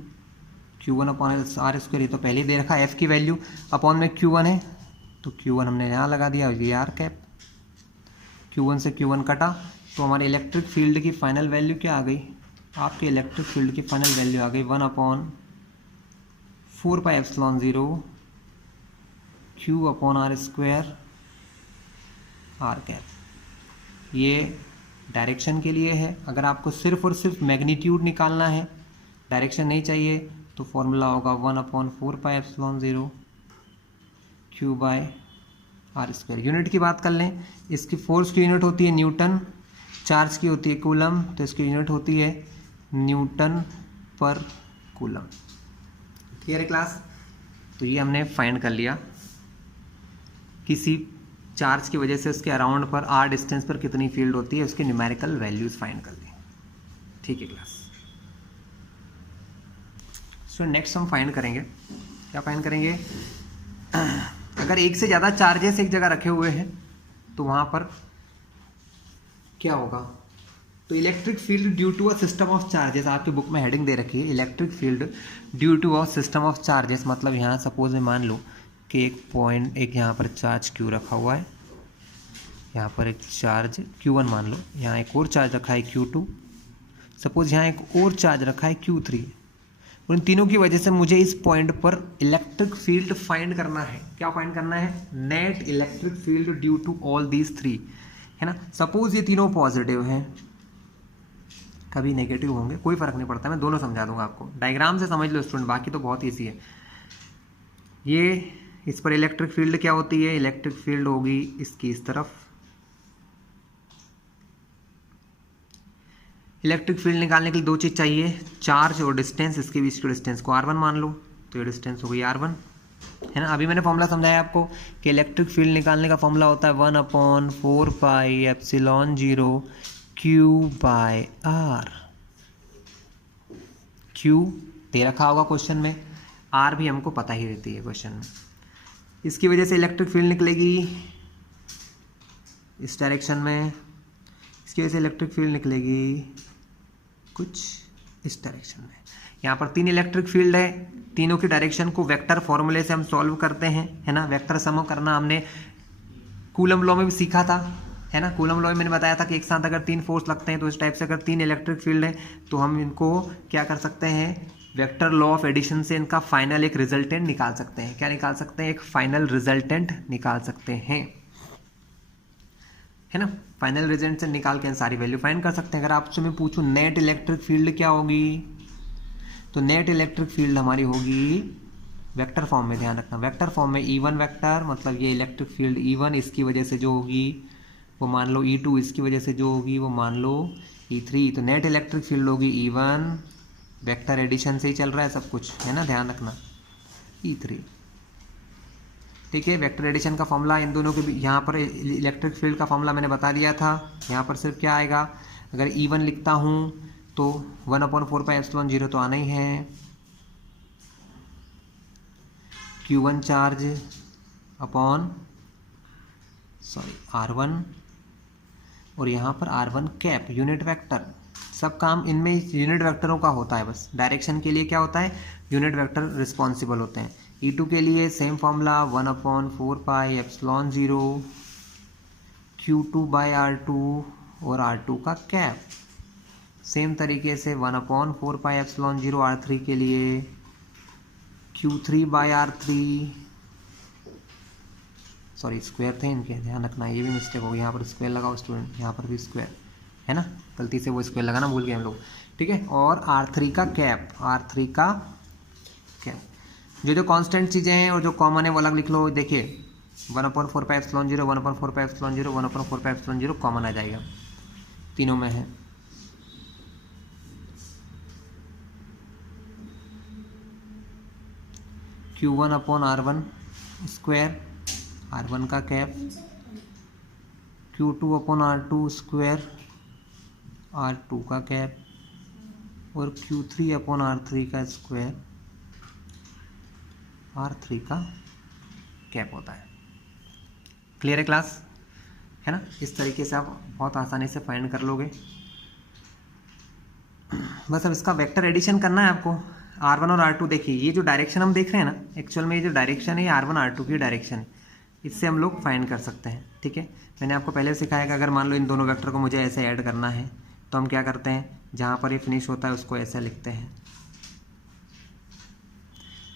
Q1 अपॉन आर स्क्वायर, ये तो पहले ही दे रखा है F की वैल्यू, अपॉन में Q1 है तो Q1 हमने यहाँ लगा दिया, ये आर कैप, Q1 से Q1 कटा, तो हमारे इलेक्ट्रिक फील्ड की फाइनल वैल्यू क्या आ गई, आपके इलेक्ट्रिक फील्ड की फाइनल वैल्यू आ गई 1/4πε0 Q upon R square R cap. ये डायरेक्शन के लिए है। अगर आपको सिर्फ और सिर्फ मैग्नीट्यूड निकालना है, डायरेक्शन नहीं चाहिए, तो फॉर्मूला होगा 1/4πε0 Q by R square. Unit की बात कर लें, इसकी फोर्स की यूनिट होती है न्यूटन, चार्ज की होती है कूलम, तो इसकी यूनिट होती है न्यूटन पर कूलम। क्लियर है क्लास। तो ये हमने फाइंड कर लिया, किसी चार्ज की वजह से उसके अराउंड पर आर डिस्टेंस पर कितनी फील्ड होती है, उसके न्यूमेरिकल वैल्यूज फाइंड कर ली। ठीक है क्लास। सो नेक्स्ट हम फाइंड करेंगे, क्या फाइंड करेंगे, अगर एक से ज़्यादा चार्जेस एक जगह रखे हुए हैं तो वहाँ पर क्या होगा, तो electric field due to a system of charges, आपकी बुक में हेडिंग दे रखी है electric field due to a system of charges, मतलब यहाँ सपोज में मान लो कि एक यहाँ पर चार्ज Q रखा हुआ है, यहाँ पर एक चार्ज Q1 मान लो, यहाँ एक और चार्ज रखा है Q2, सपोज यहाँ एक और चार्ज रखा है Q3, और इन तीनों की वजह से मुझे इस पॉइंट पर इलेक्ट्रिक फील्ड फाइंड करना है। क्या फाइंड करना है, net electric field due to all these three, है ना। सपोज ये तीनों पॉजिटिव हैं, कभी नेगेटिव होंगे, कोई फर्क नहीं पड़ता, मैं दोनों समझा दूंगा आपको, डायग्राम से समझ लो स्टूडेंट, बाकी तो बहुत ईजी है। ये इस पर इलेक्ट्रिक फील्ड क्या होती है, इलेक्ट्रिक फील्ड होगी इसकी इस तरफ, इलेक्ट्रिक फील्ड निकालने के लिए दो चीज़ चाहिए, चार्ज और डिस्टेंस, इसके बीच की डिस्टेंस को R1 मान लो, तो ये डिस्टेंस हो गई R1, है ना। अभी मैंने फॉर्मूला समझाया आपको कि इलेक्ट्रिक फील्ड निकालने का फॉर्मूला होता है 1/4πε0 Q बाय R। Q दे रखा होगा क्वेश्चन में, R भी हमको पता ही रहती है क्वेश्चन में, इसकी वजह से इलेक्ट्रिक फील्ड निकलेगी इस डायरेक्शन में, इसकी वजह से इलेक्ट्रिक फील्ड निकलेगी कुछ इस डायरेक्शन में। यहाँ पर 3 इलेक्ट्रिक फील्ड है, तीनों की डायरेक्शन को वेक्टर फॉर्मूले से हम सॉल्व करते हैं, है ना। वेक्टर सम करना हमने कूलम लॉ में भी सीखा था, है ना। कूलम लॉ में मैंने बताया था कि एक साथ अगर 3 फोर्स लगते हैं तो इस टाइप से अगर 3 इलेक्ट्रिक फील्ड है तो हम इनको क्या कर सकते हैं, वेक्टर लॉ ऑफ एडिशन से इनका फाइनल एक रिजल्टेंट निकाल सकते हैं। क्या निकाल सकते हैं, एक फाइनल रिजल्टेंट निकाल सकते हैं, है ना। फाइनल रिजल्ट से निकाल के सारी वैल्यू फाइंड कर सकते हैं। अगर आपसे मैं पूछूं नेट इलेक्ट्रिक फील्ड क्या होगी, तो नेट इलेक्ट्रिक फील्ड हमारी होगी वेक्टर फॉर्म में, ध्यान रखना वेक्टर फॉर्म में E1 वेक्टर, मतलब ये इलेक्ट्रिक फील्ड E1 इसकी वजह से जो होगी वो मान लो E2 इसकी वजह से जो होगी वो मान लो E3। तो नेट इलेक्ट्रिक फील्ड होगी E1, वेक्टर एडिशन से ही चल रहा है सब कुछ, है ना, ध्यान रखना E3। ठीक है, वेक्टर एडिशन का फॉर्मूला इन दोनों के भी, यहाँ पर इलेक्ट्रिक फील्ड का फॉर्मूला मैंने बता दिया था। यहाँ पर सिर्फ क्या आएगा, अगर E1 लिखता हूँ तो 1/4πε0 तो आना ही है, Q1 चार्ज अपॉन R1, और यहाँ पर R1 कैप यूनिट वेक्टर। सब काम इनमें यूनिट वेक्टरों का होता है, बस डायरेक्शन के लिए क्या होता है, यूनिट वेक्टर रिस्पॉन्सिबल होते हैं। E2 के लिए सेम फॉर्मूला 1/4πε0 Q2/R2 और R2 का कैप। सेम तरीके से 1/4πε0 R3 के लिए Q3/R3, सॉरी स्क्वायर थे इनके, ध्यान रखना ये भी मिस्टेक होगी, यहाँ पर स्क्वायर लगाओ स्टूडेंट, यहाँ पर भी स्क्वायर है ना, गलती से वो स्क्वायर लगाना भूल गए हम लोग। ठीक है, और R3 का कैप, R3 का कैप। जो कांस्टेंट चीज़ें हैं और जो कॉमन है वो अलग लिख लो। देखिए 1/4πε0 1/4πε0 1/4πε0 कॉमन आ जाएगा, तीनों में है। Q1/R1 स्क्वायर, R1 का कैप, Q2/R2 स्क्वायर, R2 का कैप, और Q3/R3 का स्क्वायर, R3 का कैप होता है। क्लियर है क्लास, है ना। इस तरीके से आप बहुत आसानी से फाइंड कर लोगे। बस अब इसका वेक्टर एडिशन करना है आपको। R1 और R2 देखिए, ये जो डायरेक्शन हम देख रहे हैं ना, एक्चुअल में ये जो डायरेक्शन है ये R1 R2 की डायरेक्शन है, इससे हम लोग फाइंड कर सकते हैं। ठीक है, मैंने आपको पहले सिखाया कि अगर मान लो इन दोनों वेक्टर को मुझे ऐसे ऐड करना है तो हम क्या करते हैं, जहाँ पर ये फिनिश होता है उसको ऐसे लिखते हैं।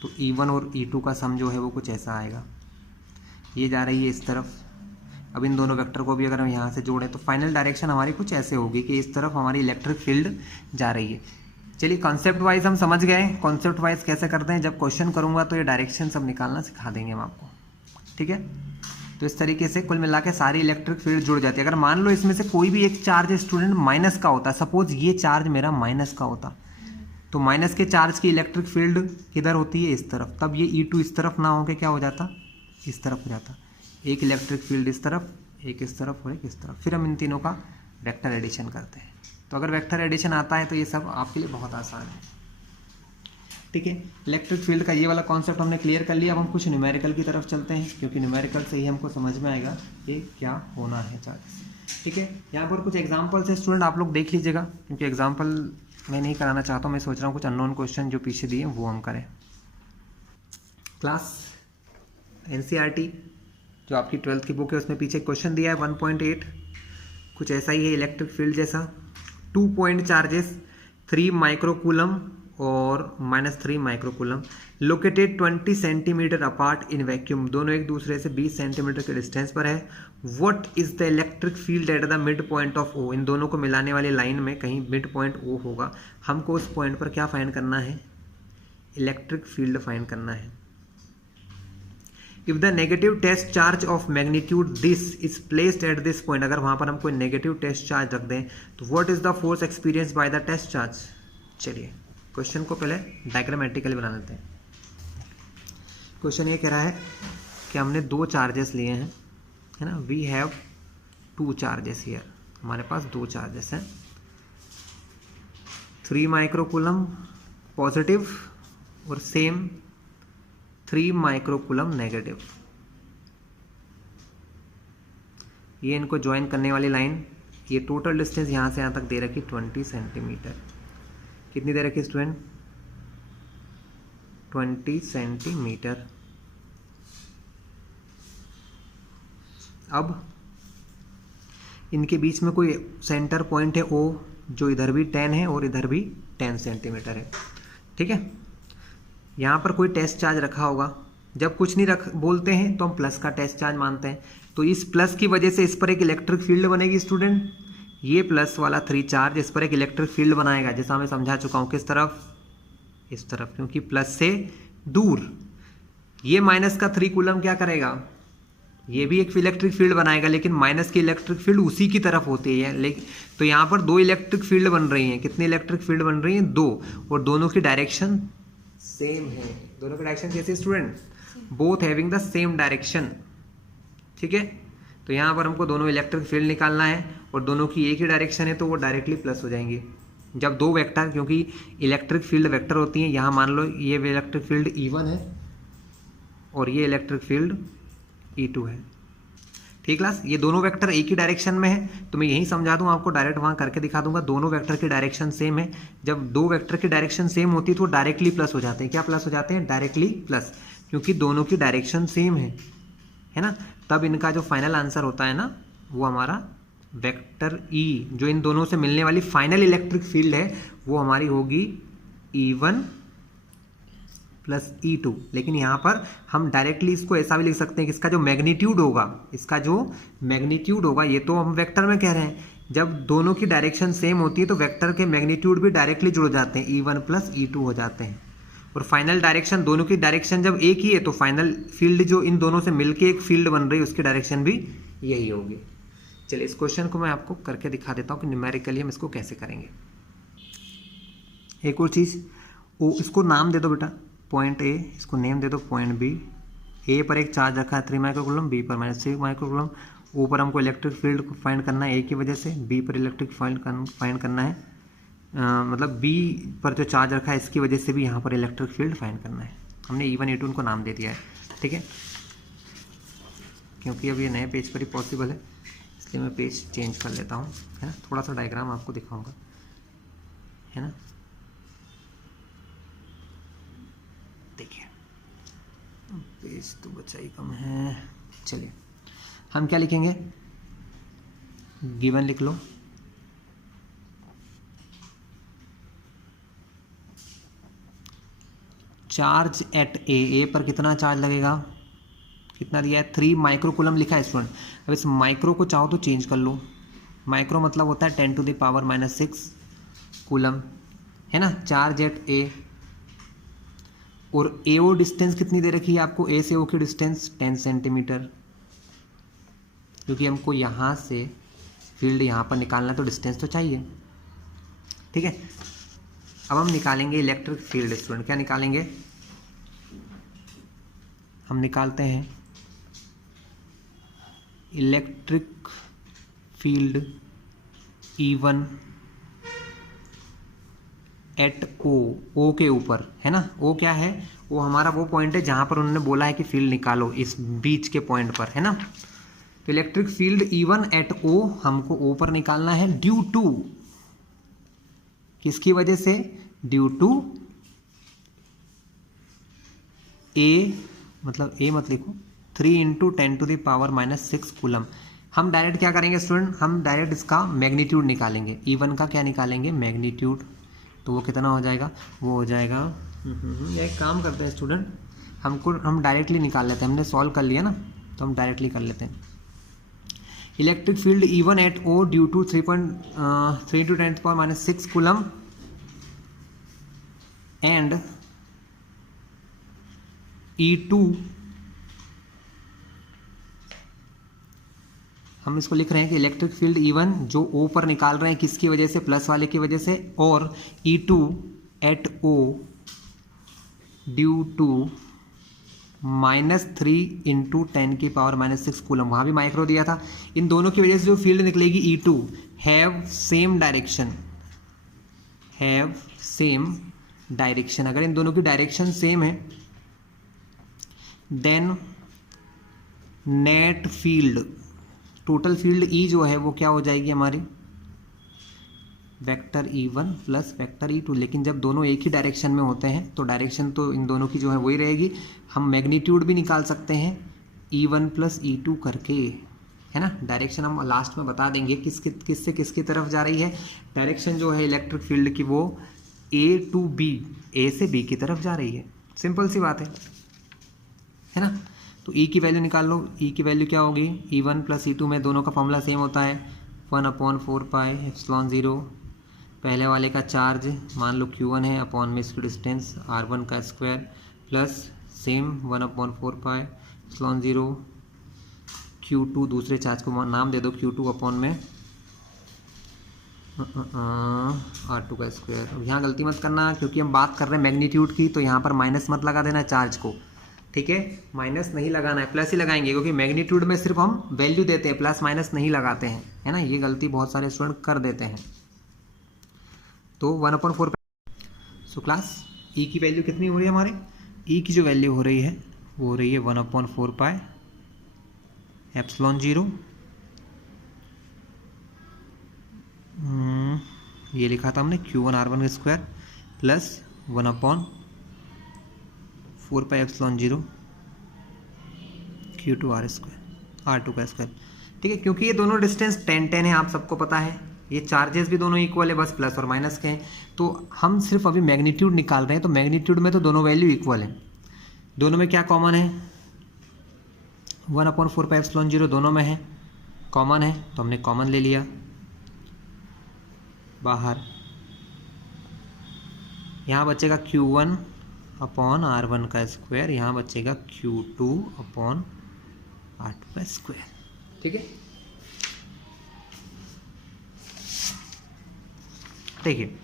तो E1 और E2 का सम जो है वो कुछ ऐसा आएगा, ये जा रही है इस तरफ। अब इन दोनों वेक्टर को भी अगर हम यहाँ से जोड़ें तो फाइनल डायरेक्शन हमारी कुछ ऐसे होगी कि इस तरफ हमारी इलेक्ट्रिक फील्ड जा रही है। चलिए कॉन्सेप्ट वाइज हम समझ गए, कॉन्सेप्ट वाइज कैसे करते हैं, जब क्वेश्चन करूँगा तो ये डायरेक्शन सब निकालना सिखा देंगे हम आपको। ठीक है, तो इस तरीके से कुल मिला के सारी इलेक्ट्रिक फील्ड जुड़ जाती है। अगर मान लो इसमें से कोई भी एक चार्ज स्टूडेंट माइनस का होता, सपोज ये चार्ज मेरा माइनस का होता, तो माइनस के चार्ज की इलेक्ट्रिक फील्ड किधर होती है, इस तरफ। तब ये E2 इस तरफ ना होके क्या हो जाता, इस तरफ हो जाता। एक इलेक्ट्रिक फील्ड इस तरफ, एक इस तरफ और एक इस तरफ। फिर हम इन तीनों का वेक्टर एडिशन करते हैं। तो अगर वेक्टर एडिशन आता है तो ये सब आपके लिए बहुत आसान है। ठीक है, इलेक्ट्रिक फील्ड का ये वाला कॉन्सेप्ट हमने क्लियर कर लिया। अब हम कुछ न्यूमेरिकल की तरफ चलते हैं, क्योंकि न्यूमेरिकल से ही हमको समझ में आएगा कि क्या होना है चार्ज। ठीक है, यहाँ पर कुछ एग्जाम्पल्स है स्टूडेंट, आप लोग देख लीजिएगा, क्योंकि एग्जाम्पल मैं नहीं कराना चाहता हूँ। मैं सोच रहा हूँ कुछ अननोन क्वेश्चन जो पीछे दिए वो हम करें। क्लास NCERT जो आपकी 12th की बुक है उसमें पीछे क्वेश्चन दिया है 1.8, कुछ ऐसा ही है इलेक्ट्रिक फील्ड जैसा। 2 पॉइंट चार्जेस 3 माइक्रोकूलम और -3 microcoulomb located 20 centimetre apart in vacuum, दोनों एक दूसरे से 20 सेंटीमीटर के डिस्टेंस पर है। What is the electric field at the mid point of O, इन दोनों को मिलाने वाली लाइन में कहीं मिड पॉइंट O होगा। हमको उस पॉइंट पर क्या फाइंड करना है, इलेक्ट्रिक फील्ड फाइंड करना है। If the negative test charge of magnitude this is placed at this point, अगर वहां पर हम कोई नेगेटिव टेस्ट चार्ज रख दें तो what is the force experience by the test charge. चलिए क्वेश्चन को पहले डायग्रामेटिकली बना लेते हैं। क्वेश्चन ये कह रहा है कि हमने 2 चार्जेस लिए हैं, है ना, वी हैव 2 चार्जेस हियर, हमारे पास 2 चार्जेस हैं, 3 माइक्रोकूलम पॉजिटिव और सेम 3 माइक्रोकूलम नेगेटिव। ये इनको ज्वाइन करने वाली लाइन, ये टोटल डिस्टेंस यहाँ से यहाँ तक दे रखी 20 सेंटीमीटर। कितनी दे रखी स्टूडेंट? 20 सेंटीमीटर। अब इनके बीच में कोई सेंटर पॉइंट है O, जो इधर भी 10 है और इधर भी 10 सेंटीमीटर है। ठीक है, यहाँ पर कोई टेस्ट चार्ज रखा होगा। जब कुछ नहीं बोलते हैं तो हम प्लस का टेस्ट चार्ज मानते हैं। तो इस प्लस की वजह से इस पर एक इलेक्ट्रिक फील्ड बनेगी स्टूडेंट। ये प्लस वाला 3 चार्ज इस पर एक इलेक्ट्रिक फील्ड बनाएगा, जैसा मैं समझा चुका हूँ। किस तरफ? इस तरफ, क्योंकि प्लस से दूर। ये माइनस का 3 कूलम क्या करेगा? ये भी एक इलेक्ट्रिक फील्ड बनाएगा, लेकिन माइनस की इलेक्ट्रिक फील्ड उसी की तरफ होती है। लेकिन तो यहाँ पर 2 इलेक्ट्रिक फील्ड बन रही हैं। कितनी इलेक्ट्रिक फील्ड बन रही हैं? 2। और दोनों की डायरेक्शन सेम है। दोनों की डायरेक्शन कैसी student? Both having the same direction. ठीक है, तो यहाँ पर हमको दोनों इलेक्ट्रिक फील्ड निकालना है और दोनों की एक ही डायरेक्शन है, तो वो डायरेक्टली प्लस हो जाएंगे। जब 2 वेक्टर, क्योंकि इलेक्ट्रिक फील्ड वेक्टर होती हैं, यहाँ मान लो ये इलेक्ट्रिक फील्ड E1 है और ये इलेक्ट्रिक फील्ड E2 है। ठीक क्लास, ये दोनों वेक्टर एक ही डायरेक्शन में है, तो मैं यही समझा दूँ आपको, डायरेक्ट वहाँ करके दिखा दूंगा। दोनों वेक्टर की डायरेक्शन सेम है। जब 2 वेक्टर की डायरेक्शन सेम होती है तो डायरेक्टली प्लस हो जाते हैं। क्या प्लस हो जाते हैं? डायरेक्टली प्लस, क्योंकि दोनों की डायरेक्शन सेम है ना। तब इनका जो फाइनल आंसर होता है ना, वो हमारा वेक्टर E, जो इन दोनों से मिलने वाली फाइनल इलेक्ट्रिक फील्ड है, वो हमारी होगी E1 प्लस E2। लेकिन यहाँ पर हम डायरेक्टली इसको ऐसा भी लिख सकते हैं कि इसका जो मैग्नीट्यूड होगा, ये तो हम वेक्टर में कह रहे हैं, जब दोनों की डायरेक्शन सेम होती है तो वेक्टर के मैग्नीट्यूड भी डायरेक्टली जुड़ जाते हैं, E1 प्लस E2 हो जाते हैं। और फाइनल डायरेक्शन, दोनों की डायरेक्शन जब एक ही है तो फाइनल फील्ड जो इन दोनों से मिलके एक फील्ड बन रही है, उसकी डायरेक्शन भी यही होगी। चलिए, इस क्वेश्चन को मैं आपको करके दिखा देता हूँ कि न्यूमेरिकली हम इसको कैसे करेंगे। एक और चीज़, इसको नाम दे दो बेटा, पॉइंट A, इसको नेम दे दो पॉइंट B। A पर एक चार्ज रखा है 3 माइक्रोकूलम, B पर -3 माइक्रोकूलम। O पर हमको इलेक्ट्रिक फील्ड को फाइंड करना है A की वजह से, B पर इलेक्ट्रिक फील्ड फाइंड करना है, मतलब B पर जो चार्ज रखा है इसकी वजह से भी यहाँ पर इलेक्ट्रिक फील्ड फाइंड करना है। हमने E1 E2 उनको नाम दे दिया है। ठीक है, क्योंकि अब ये नए पेज पर ही पॉसिबल है, इसलिए मैं पेज चेंज कर लेता हूँ, है ना। थोड़ा सा डायग्राम आपको दिखाऊंगा, है ना। देखिए, पेज तो बचा ही कम है। चलिए, हम क्या लिखेंगे? गिवन लिख लो। चार्ज एट ए पर कितना चार्ज लगेगा? कितना दिया है? 3 माइक्रोकूलम लिखा है स्टूडेंट। अब इस माइक्रो को चाहो तो चेंज कर लो। माइक्रो मतलब होता है 10⁻⁻⁶ कूलम, है ना। चार्ज एट ए, और AO डिस्टेंस कितनी दे रखी है आपको? A से O की डिस्टेंस 10 सेंटीमीटर, क्योंकि हमको यहाँ से फील्ड यहाँ पर निकालना है तो डिस्टेंस तो चाहिए। ठीक है, अब हम निकालेंगे इलेक्ट्रिक फील्ड स्टूडेंट। क्या निकालेंगे? हम निकालते हैं electric field E1 at O के ऊपर, है ना। O क्या है? वो हमारा वो पॉइंट है जहां पर उन्होंने बोला है कि फील्ड निकालो, इस बीच के पॉइंट पर, है ना। तो electric field E1 at O हमको O पर निकालना है, ड्यू टू किसकी वजह से? ड्यू टू A, मतलब A मत लिखो, 3 × 10⁻⁻⁶ कूलम। हम डायरेक्ट क्या करेंगे स्टूडेंट? हम डायरेक्ट इसका मैग्नीट्यूड निकालेंगे। E1 का क्या निकालेंगे? मैग्नीट्यूड। तो वो कितना हो जाएगा? वो हो जाएगा, एक काम करते हैं स्टूडेंट, हम डायरेक्टली निकाल लेते हैं। हमने सॉल्व कर लिया ना, तो हम डायरेक्टली कर लेते हैं। Electric field E1 at O due to 3 × 10⁻⁶ coulomb and E2, हम इसको लिख रहे हैं कि इलेक्ट्रिक फील्ड E1 जो O पर निकाल रहे हैं, किसकी वजह से? प्लस वाले की वजह से। और E2 at O due to -3 × 10⁻⁶ coulomb. वहाँ भी माइक्रो दिया था। इन दोनों की वजह से जो फील्ड निकलेगी E2 हैव सेम डायरेक्शन। अगर इन दोनों की डायरेक्शन सेम है, then net field total field E जो है वो क्या हो जाएगी हमारी, vector E1 plus vector E2। लेकिन जब दोनों एक ही डायरेक्शन में होते हैं तो डायरेक्शन तो इन दोनों की जो है वही रहेगी। हम मैग्नीट्यूड भी निकाल सकते हैं E1 प्लस E2 करके, है ना। डायरेक्शन हम लास्ट में बता देंगे किससे किसकी तरफ जा रही है। डायरेक्शन जो है इलेक्ट्रिक फील्ड की वो A टू B, A से B की तरफ जा रही है। सिंपल सी बात है ना। तो E की वैल्यू निकाल लो। E की वैल्यू क्या होगी, E1 प्लस E2 में दोनों का फॉर्मूला सेम होता है 1/4 पाई एप्सिलॉन 0। पहले वाले का चार्ज मान लो Q1 है, अपॉन में इसकी डिस्टेंस R1 का square, plus same 1/4 pi epsilon 0 Q2, दूसरे चार्ज को नाम दे दो Q2 अपॉन में R2 का स्क्वायर। यहाँ गलती मत करना क्योंकि हम बात कर रहे हैं मैग्नीट्यूड की, तो यहाँ पर माइनस मत लगा देना चार्ज को, ठीक है। माइनस नहीं लगाना है, प्लस ही लगाएंगे, क्योंकि मैग्नीट्यूड में सिर्फ हम वैल्यू देते हैं, प्लस माइनस नहीं लगाते हैं, है ना। ये गलती बहुत सारे स्टूडेंट कर देते हैं। तो 1/4। सो क्लास ई की वैल्यू कितनी हो रही है हमारे, ई की जो वैल्यू हो रही है वो हो रही है 1/4 पाई एप्सिलॉन 0। ये लिखा था हमने Q1 R1 का square plus 1/4 pi epsilon 0 Q2 R2 का स्क्वायर, ठीक है। क्योंकि ये दोनों डिस्टेंस 10-10 है, आप सबको पता है। ये चार्जेस भी दोनों इक्वल है, बस प्लस और माइनस के हैं। तो हम सिर्फ अभी मैग्नीट्यूड निकाल रहे हैं, तो मैग्नीट्यूड में तो दोनों वैल्यू इक्वल है। दोनों में क्या कॉमन है, 1/4 पाई एप्सिलॉन 0 दोनों में है, कॉमन है, तो हमने कॉमन ले लिया बाहर। यहाँ बचेगा Q1 अपॉन R1 का स्क्वायर, यहाँ बचेगा Q2 अपॉन R2 का स्क्वायर, ठीक है। देखिए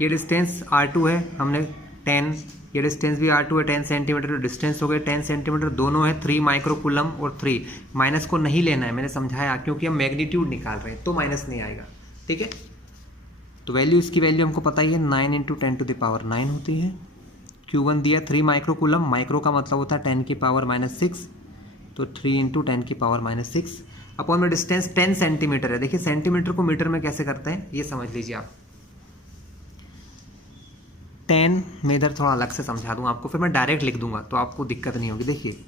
ये डिस्टेंस R2 है, हमने 10, ये डिस्टेंस भी R2 है 10 सेंटीमीटर, डिस्टेंस हो गए 10 सेंटीमीटर, दोनों है 3 माइक्रोकूलम और 3। माइनस को नहीं लेना है, मैंने समझाया, क्योंकि हम मैग्नीट्यूड निकाल रहे हैं तो माइनस नहीं आएगा, ठीक है। तो वैल्यू, इसकी वैल्यू हमको पता ही है, 9 × 10⁻9 होती है। Q1 दिया 3 माइक्रोकूलम, माइक्रो का मतलब होता है 10⁻6, तो 3 × 10⁻6 अपॉन में डिस्टेंस 10 सेंटीमीटर है। देखिए सेंटीमीटर को मीटर में कैसे करते हैं ये समझ लीजिए आप। 10 मैं इधर थोड़ा अलग से समझा दूँ आपको, फिर मैं डायरेक्ट लिख दूंगा तो आपको दिक्कत नहीं होगी। देखिए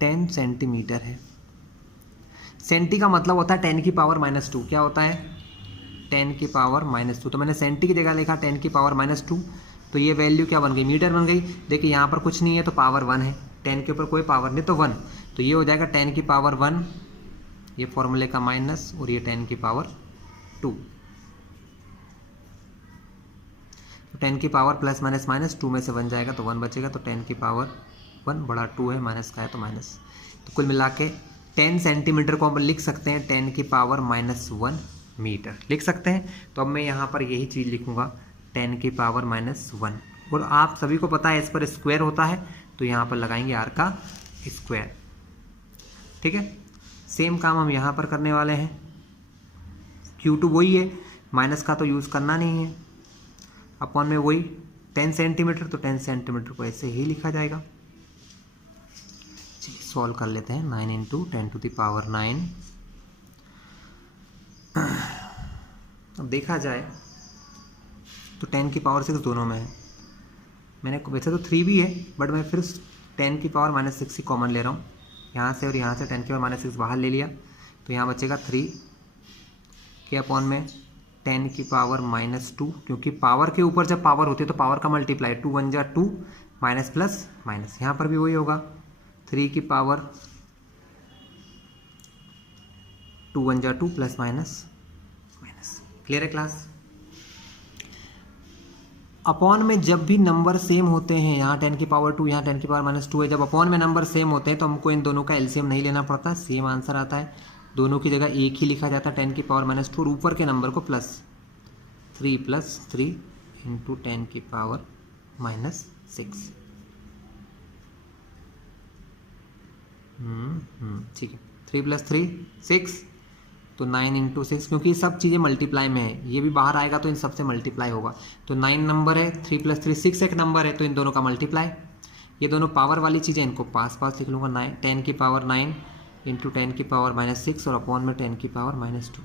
10 सेंटीमीटर है, सेंटी का मतलब होता है 10⁻²। क्या होता है 10⁻², तो मैंने सेंटी की जगह लिखा 10⁻², तो ये वैल्यू क्या बन गई, मीटर बन गई। देखिए यहाँ पर कुछ नहीं है तो पावर 1 है, 10 के ऊपर कोई पावर नहीं तो 1, तो ये हो जाएगा 10⁻1, ये फॉर्मूले का माइनस, और ये 10⁻2, तो 10 की पावर प्लस माइनस माइनस 2 में से 1 जाएगा तो 1 बचेगा, तो 10⁻1 बड़ा 2 है, माइनस का है तो माइनस। तो कुल मिला के 10 सेंटीमीटर को हम लिख सकते हैं 10⁻⁻1 मीटर लिख सकते हैं। तो अब मैं यहाँ पर यही चीज़ लिखूँगा 10⁻⁻1, और आप सभी को पता है इस पर स्क्वायर होता है, तो यहाँ पर लगाएंगे r का स्क्वायर, ठीक है। सेम काम हम यहाँ पर करने वाले हैं। Q2 वही है, माइनस का तो यूज़ करना नहीं है, अपॉन में वही 10 सेंटीमीटर, तो 10 सेंटीमीटर को ऐसे ही लिखा जाएगा। चलिए सॉल्व कर लेते हैं। 9 × 10⁻9। अब देखा जाए तो 10⁻6 दोनों में है, मैंने वैसे तो 3 भी है, बट मैं फिर 10⁻6 ही कॉमन ले रहा हूँ, यहाँ से और यहाँ से 10⁻6 बाहर ले लिया, तो यहाँ बचेगा 3 के अपॉन में 10⁻2, क्योंकि पावर के ऊपर जब पावर होती है तो पावर का मल्टीप्लाई, 2 × 1 = 2, माइनस प्लस माइनस, यहाँ पर भी वही होगा 3 की power 2 × 1 = 2 plus minus minus. Clear है क्लास। अपॉन में जब भी नंबर सेम होते हैं, यहाँ 10⁻2 यहाँ 10⁻2 है, जब अपॉन में नंबर सेम होते हैं तो हमको इन दोनों का एलसीएम नहीं लेना पड़ता, सेम आंसर आता है, दोनों की जगह एक ही लिखा जाता है 10⁻2, और ऊपर के नंबर को +3 + 3 × 10⁻6। ठीक है, 3 + 3 6, तो 9 × 6, क्योंकि ये सब चीज़ें मल्टीप्लाई में है, ये भी बाहर आएगा तो इन सब से मल्टीप्लाई होगा, तो 9 नंबर है, 3 + 3 6 एक नंबर है, तो इन दोनों का मल्टीप्लाई। ये दोनों पावर वाली चीज़ें, इनको पास पास लिख लूँगा, 10⁻9 इंटू 10 की पावर -6 और अपॉन में 10 की पावर -2।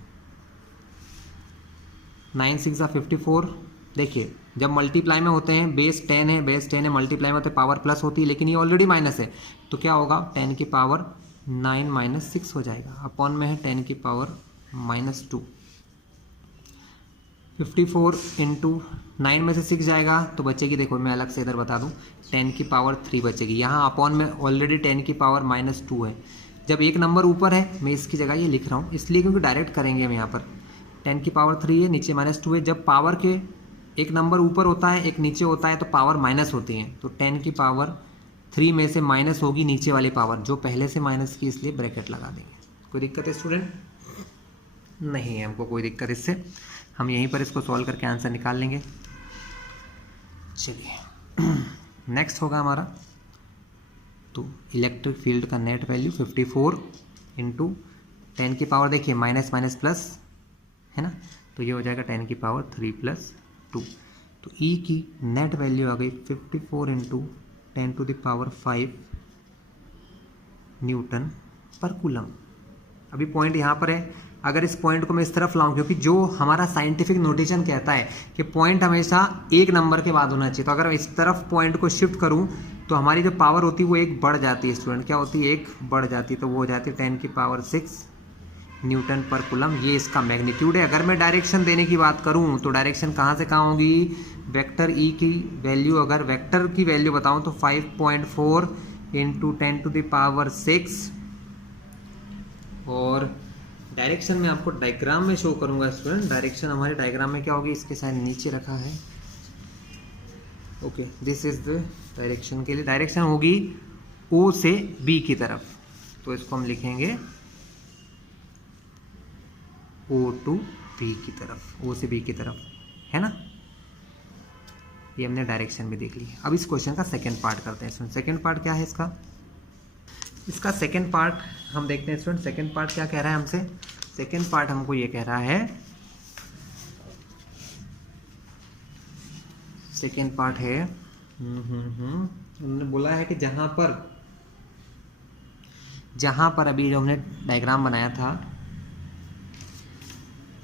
9 6 54। देखिए जब मल्टीप्लाई में होते हैं बेस 10 है, बेस 10 है, मल्टीप्लाई में होते हैं पावर प्लस होती है, लेकिन ये ऑलरेडी माइनस है तो क्या होगा 10 की पावर 9 -6 हो जाएगा, अपॉन में है 10 की पावर -2। 54 इंटू 9 में से 6 जाएगा तो बचेगी, देखो मैं अलग से इधर बता दूं, 10 की पावर 3 बचेगी। यहाँ अपॉन में ऑलरेडी 10 की पावर -2 है। जब एक नंबर ऊपर है मैं इसकी जगह ये लिख रहा हूँ इसलिए क्योंकि डायरेक्ट करेंगे हम यहाँ पर। 10 की पावर 3 है, नीचे -2 है। जब पावर के एक नंबर ऊपर होता है एक नीचे होता है तो पावर माइनस होती है, तो 10 की पावर 3 में से माइनस होगी नीचे वाली पावर जो पहले से माइनस की, इसलिए ब्रैकेट लगा देंगे। कोई दिक्कत है स्टूडेंट? नहीं है हमको कोई दिक्कत इससे, हम यहीं पर इसको सॉल्व करके आंसर निकाल लेंगे। चलिए नेक्स्ट होगा हमारा, तो इलेक्ट्रिक फील्ड का नेट वैल्यू 54 इंटू 10 की पावर, देखिए माइनस माइनस प्लस है ना, तो ये हो जाएगा 10 की पावर 3 + 2। तो ई की नेट वैल्यू आ गई 54 into 10 to the power 5 newton पर कूलम। अभी पॉइंट यहाँ पर है, अगर इस पॉइंट को मैं इस तरफ लाऊं, क्योंकि जो हमारा साइंटिफिक नोटेशन कहता है कि पॉइंट हमेशा एक नंबर के बाद होना चाहिए, तो अगर मैं इस तरफ पॉइंट को शिफ्ट करूं तो हमारी जो पावर होती है वो एक बढ़ जाती है स्टूडेंट, क्या होती है, एक बढ़ जाती है, तो वो हो जाती है 10 की पावर 6 न्यूटन पर कूलम। ये इसका मैग्नीट्यूड है। अगर मैं डायरेक्शन देने की बात करूं तो डायरेक्शन कहाँ से कहाँ होगी, वेक्टर ई की वैल्यू, अगर वेक्टर की वैल्यू बताऊं तो 5.4 इंटू 10 टू द पावर 6, और डायरेक्शन में आपको डायग्राम में शो करूंगा स्टूडेंट। डायरेक्शन हमारे डायग्राम में क्या होगी, इसके साथ नीचे रखा है, okay, this is the direction के लिए डायरेक्शन होगी ओ से बी की तरफ, तो इसको हम लिखेंगे ओ टू बी की तरफ, ओ से बी की तरफ, है ना। ये हमने डायरेक्शन भी देख ली। अब इस क्वेश्चन का सेकेंड पार्ट करते हैं स्टूडेंट। सेकेंड पार्ट क्या है इसका सेकेंड पार्ट हम देखते हैं स्टूडेंट। सेकेंड पार्ट क्या कह रहा है हमसे, सेकेंड पार्ट हमको ये कह रहा है, सेकेंड पार्ट है उन्होंने बोला है कि जहां पर अभी जो हमने डायग्राम बनाया था,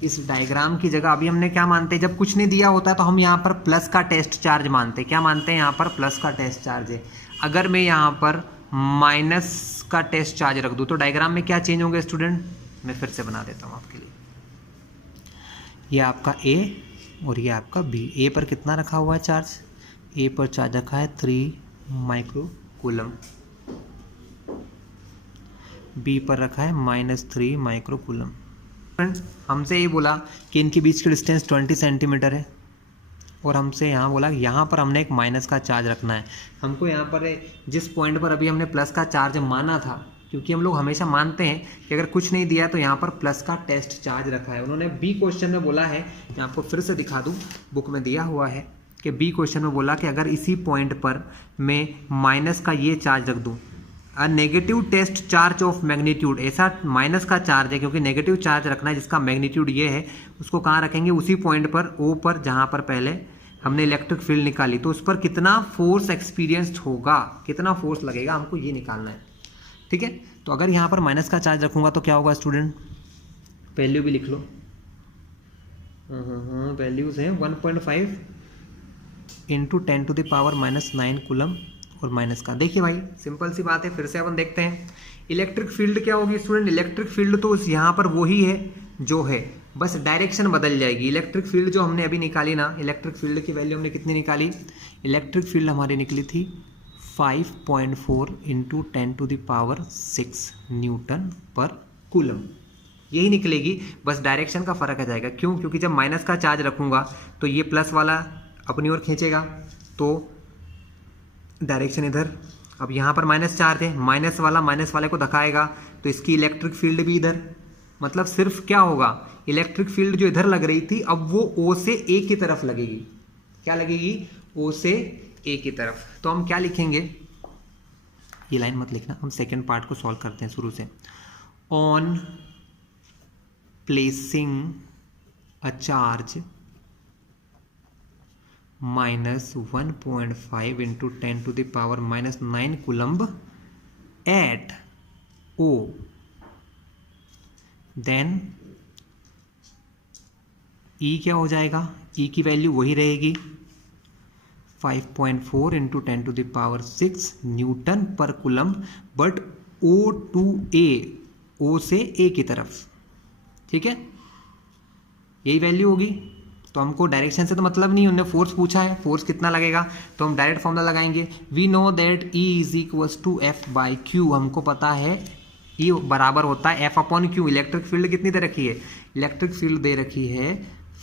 इस डायग्राम की जगह अभी हमने क्या मानते हैं, जब कुछ नहीं दिया होता है तो हम यहाँ पर प्लस का टेस्ट चार्ज मानते हैं। क्या मानते हैं, यहाँ पर प्लस का टेस्ट चार्ज है। अगर मैं यहाँ पर माइनस का टेस्ट चार्ज रख दूँ तो डायग्राम में क्या चेंज होंगे स्टूडेंट, मैं फिर से बना देता हूँ आपके लिए। ये आपका ए और ये आपका बी। ए पर कितना रखा हुआ है चार्ज, ए पर चार्ज रखा है 3 माइक्रो कूलम, बी पर रखा है -3 माइक्रो कूलम। हमसे ये बोला कि इनके बीच की डिस्टेंस 20 सेंटीमीटर है, और हमसे यहाँ बोला कि यहाँ पर हमने एक माइनस का चार्ज रखना है। हमको यहाँ पर जिस पॉइंट पर अभी हमने प्लस का चार्ज माना था, क्योंकि हम लोग हमेशा मानते हैं कि अगर कुछ नहीं दिया तो यहाँ पर प्लस का टेस्ट चार्ज रखा है। उन्होंने बी क्वेश्चन में बोला है, मैं आपको फिर से दिखा दूँ, बुक में दिया हुआ है कि बी क्वेश्चन में बोला कि अगर इसी पॉइंट पर मैं माइनस का ये चार्ज रख दूँ, a negative test charge of magnitude, ऐसा माइनस का चार्ज है क्योंकि नेगेटिव चार्ज रखना है जिसका मैग्नीट्यूड ये है, उसको कहाँ रखेंगे, उसी पॉइंट पर ओ पर जहाँ पर पहले हमने इलेक्ट्रिक फील्ड निकाली, तो उस पर कितना फोर्स एक्सपीरियंस्ड होगा, कितना फोर्स लगेगा, हमको ये निकालना है। ठीक है, तो अगर यहाँ पर माइनस का चार्ज रखूँगा तो क्या होगा स्टूडेंट, वैल्यू भी लिख लो, वैल्यूज हैं 1.5 into 10 to the power -9 coulomb और माइनस का। देखिए भाई सिंपल सी बात है, फिर से अपन देखते हैं इलेक्ट्रिक फील्ड क्या होगी स्टूडेंट। इलेक्ट्रिक फील्ड तो यहाँ पर वही है जो है, बस डायरेक्शन बदल जाएगी। इलेक्ट्रिक फील्ड जो हमने अभी निकाली ना, इलेक्ट्रिक फील्ड की वैल्यू हमने कितनी निकाली, इलेक्ट्रिक फील्ड हमारी निकली थी 5.4 into 10 to the power 6 newton पर कूलम, यही निकलेगी, बस डायरेक्शन का फर्क आ जाएगा। क्यों, क्योंकि जब माइनस का चार्ज रखूँगा तो ये प्लस वाला अपनी ओर खींचेगा, तो डायरेक्शन इधर। अब यहाँ पर माइनस चार्ज है, माइनस वाले को दिखाएगा, तो इसकी इलेक्ट्रिक फील्ड भी इधर, मतलब सिर्फ क्या होगा, इलेक्ट्रिक फील्ड जो इधर लग रही थी अब वो ओ से ए की तरफ लगेगी। क्या लगेगी, ओ से ए की तरफ। तो हम क्या लिखेंगे, ये लाइन मत लिखना, हम सेकेंड पार्ट को सॉल्व करते हैं शुरू से। On placing a charge -1.5 into 10 to the power -9 coulomb at O then E क्या हो जाएगा, ई की वैल्यू वही रहेगी 5.4 इंटू 10⁶ न्यूटन पर coulomb, but O to A, O से A की तरफ, ठीक है, यही वैल्यू होगी। तो हमको डायरेक्शन से तो मतलब नहीं, उन्होंने फोर्स पूछा है, फोर्स कितना लगेगा, तो हम डायरेक्ट फॉर्मूला लगाएंगे। We know that E is equals to F by Q, हमको पता है E बराबर होता है F upon Q। Electric field कितनी दे रखी है, इलेक्ट्रिक फील्ड दे रखी है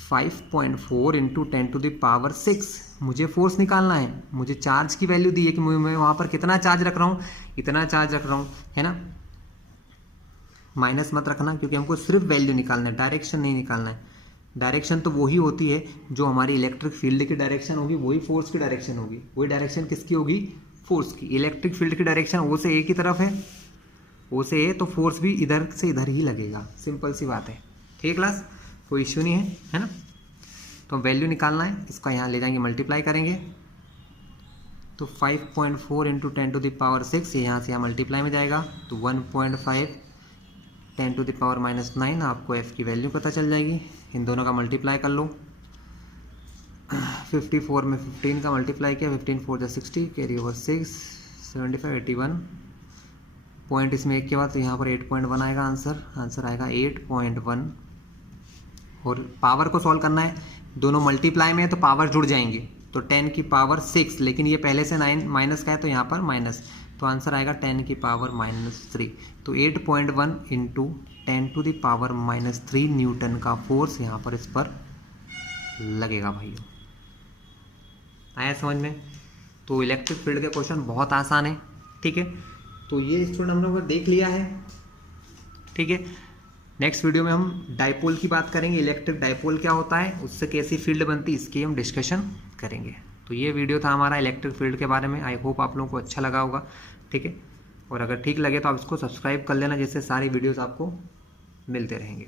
5.4 इंटू 10⁶। मुझे फोर्स निकालना है, मुझे चार्ज की वैल्यू दी है कि मैं वहाँ पर कितना चार्ज रख रहा हूँ, इतना चार्ज रख रहा हूँ, है ना। माइनस मत रखना क्योंकि हमको सिर्फ वैल्यू निकालना है, डायरेक्शन नहीं निकालना है। डायरेक्शन तो वही होती है जो हमारी इलेक्ट्रिक फील्ड की डायरेक्शन होगी, वही फोर्स की डायरेक्शन होगी। वही डायरेक्शन किसकी होगी, फोर्स की। इलेक्ट्रिक फील्ड की डायरेक्शन O से A की तरफ है, O से A, तो फोर्स भी इधर से इधर ही लगेगा, सिंपल सी बात है। ठीक क्लास, कोई इश्यू नहीं है ना। तो वैल्यू निकालना है, इसका यहाँ ले जाएंगे, मल्टीप्लाई करेंगे, तो 5.4 इंटू 10⁶, ये यहाँ से यहाँ मल्टीप्लाई में जाएगा, तो 1.5 10⁻⁹, आपको F की वैल्यू पता चल जाएगी। इन दोनों का मल्टीप्लाई कर लो, 54 में 15 का मल्टीप्लाई किया, 15 4 60, कैरी ओवर 6, 75 81 पॉइंट इसमें एक के बाद, तो यहाँ पर 8.1 आएगा आंसर आएगा 8.1। और पावर को सॉल्व करना है, दोनों मल्टीप्लाई में है तो पावर जुड़ जाएंगे, तो 10⁻⁶, लेकिन ये पहले से 9 माइनस का है तो यहाँ पर माइनस, तो आंसर आएगा 10⁻⁻3। तो 8.1 इंटू 10⁻⁻3 न्यूटन का फोर्स यहाँ पर इस पर लगेगा भाइयों। आया समझ में। तो इलेक्ट्रिक फील्ड के क्वेश्चन बहुत आसान है, ठीक है। तो ये स्टूडेंट हम लोग देख लिया है, ठीक है। नेक्स्ट वीडियो में हम डाइपोल की बात करेंगे, इलेक्ट्रिक डाइपोल क्या होता है, उससे कैसी फील्ड बनती है, इसकी हम डिस्कशन करेंगे। तो ये वीडियो था हमारा इलेक्ट्रिक फील्ड के बारे में। आई होप आप लोगों को अच्छा लगा होगा, ठीक है। और अगर ठीक लगे तो आप इसको सब्सक्राइब कर लेना, जिससे सारी वीडियोस आपको मिलते रहेंगे।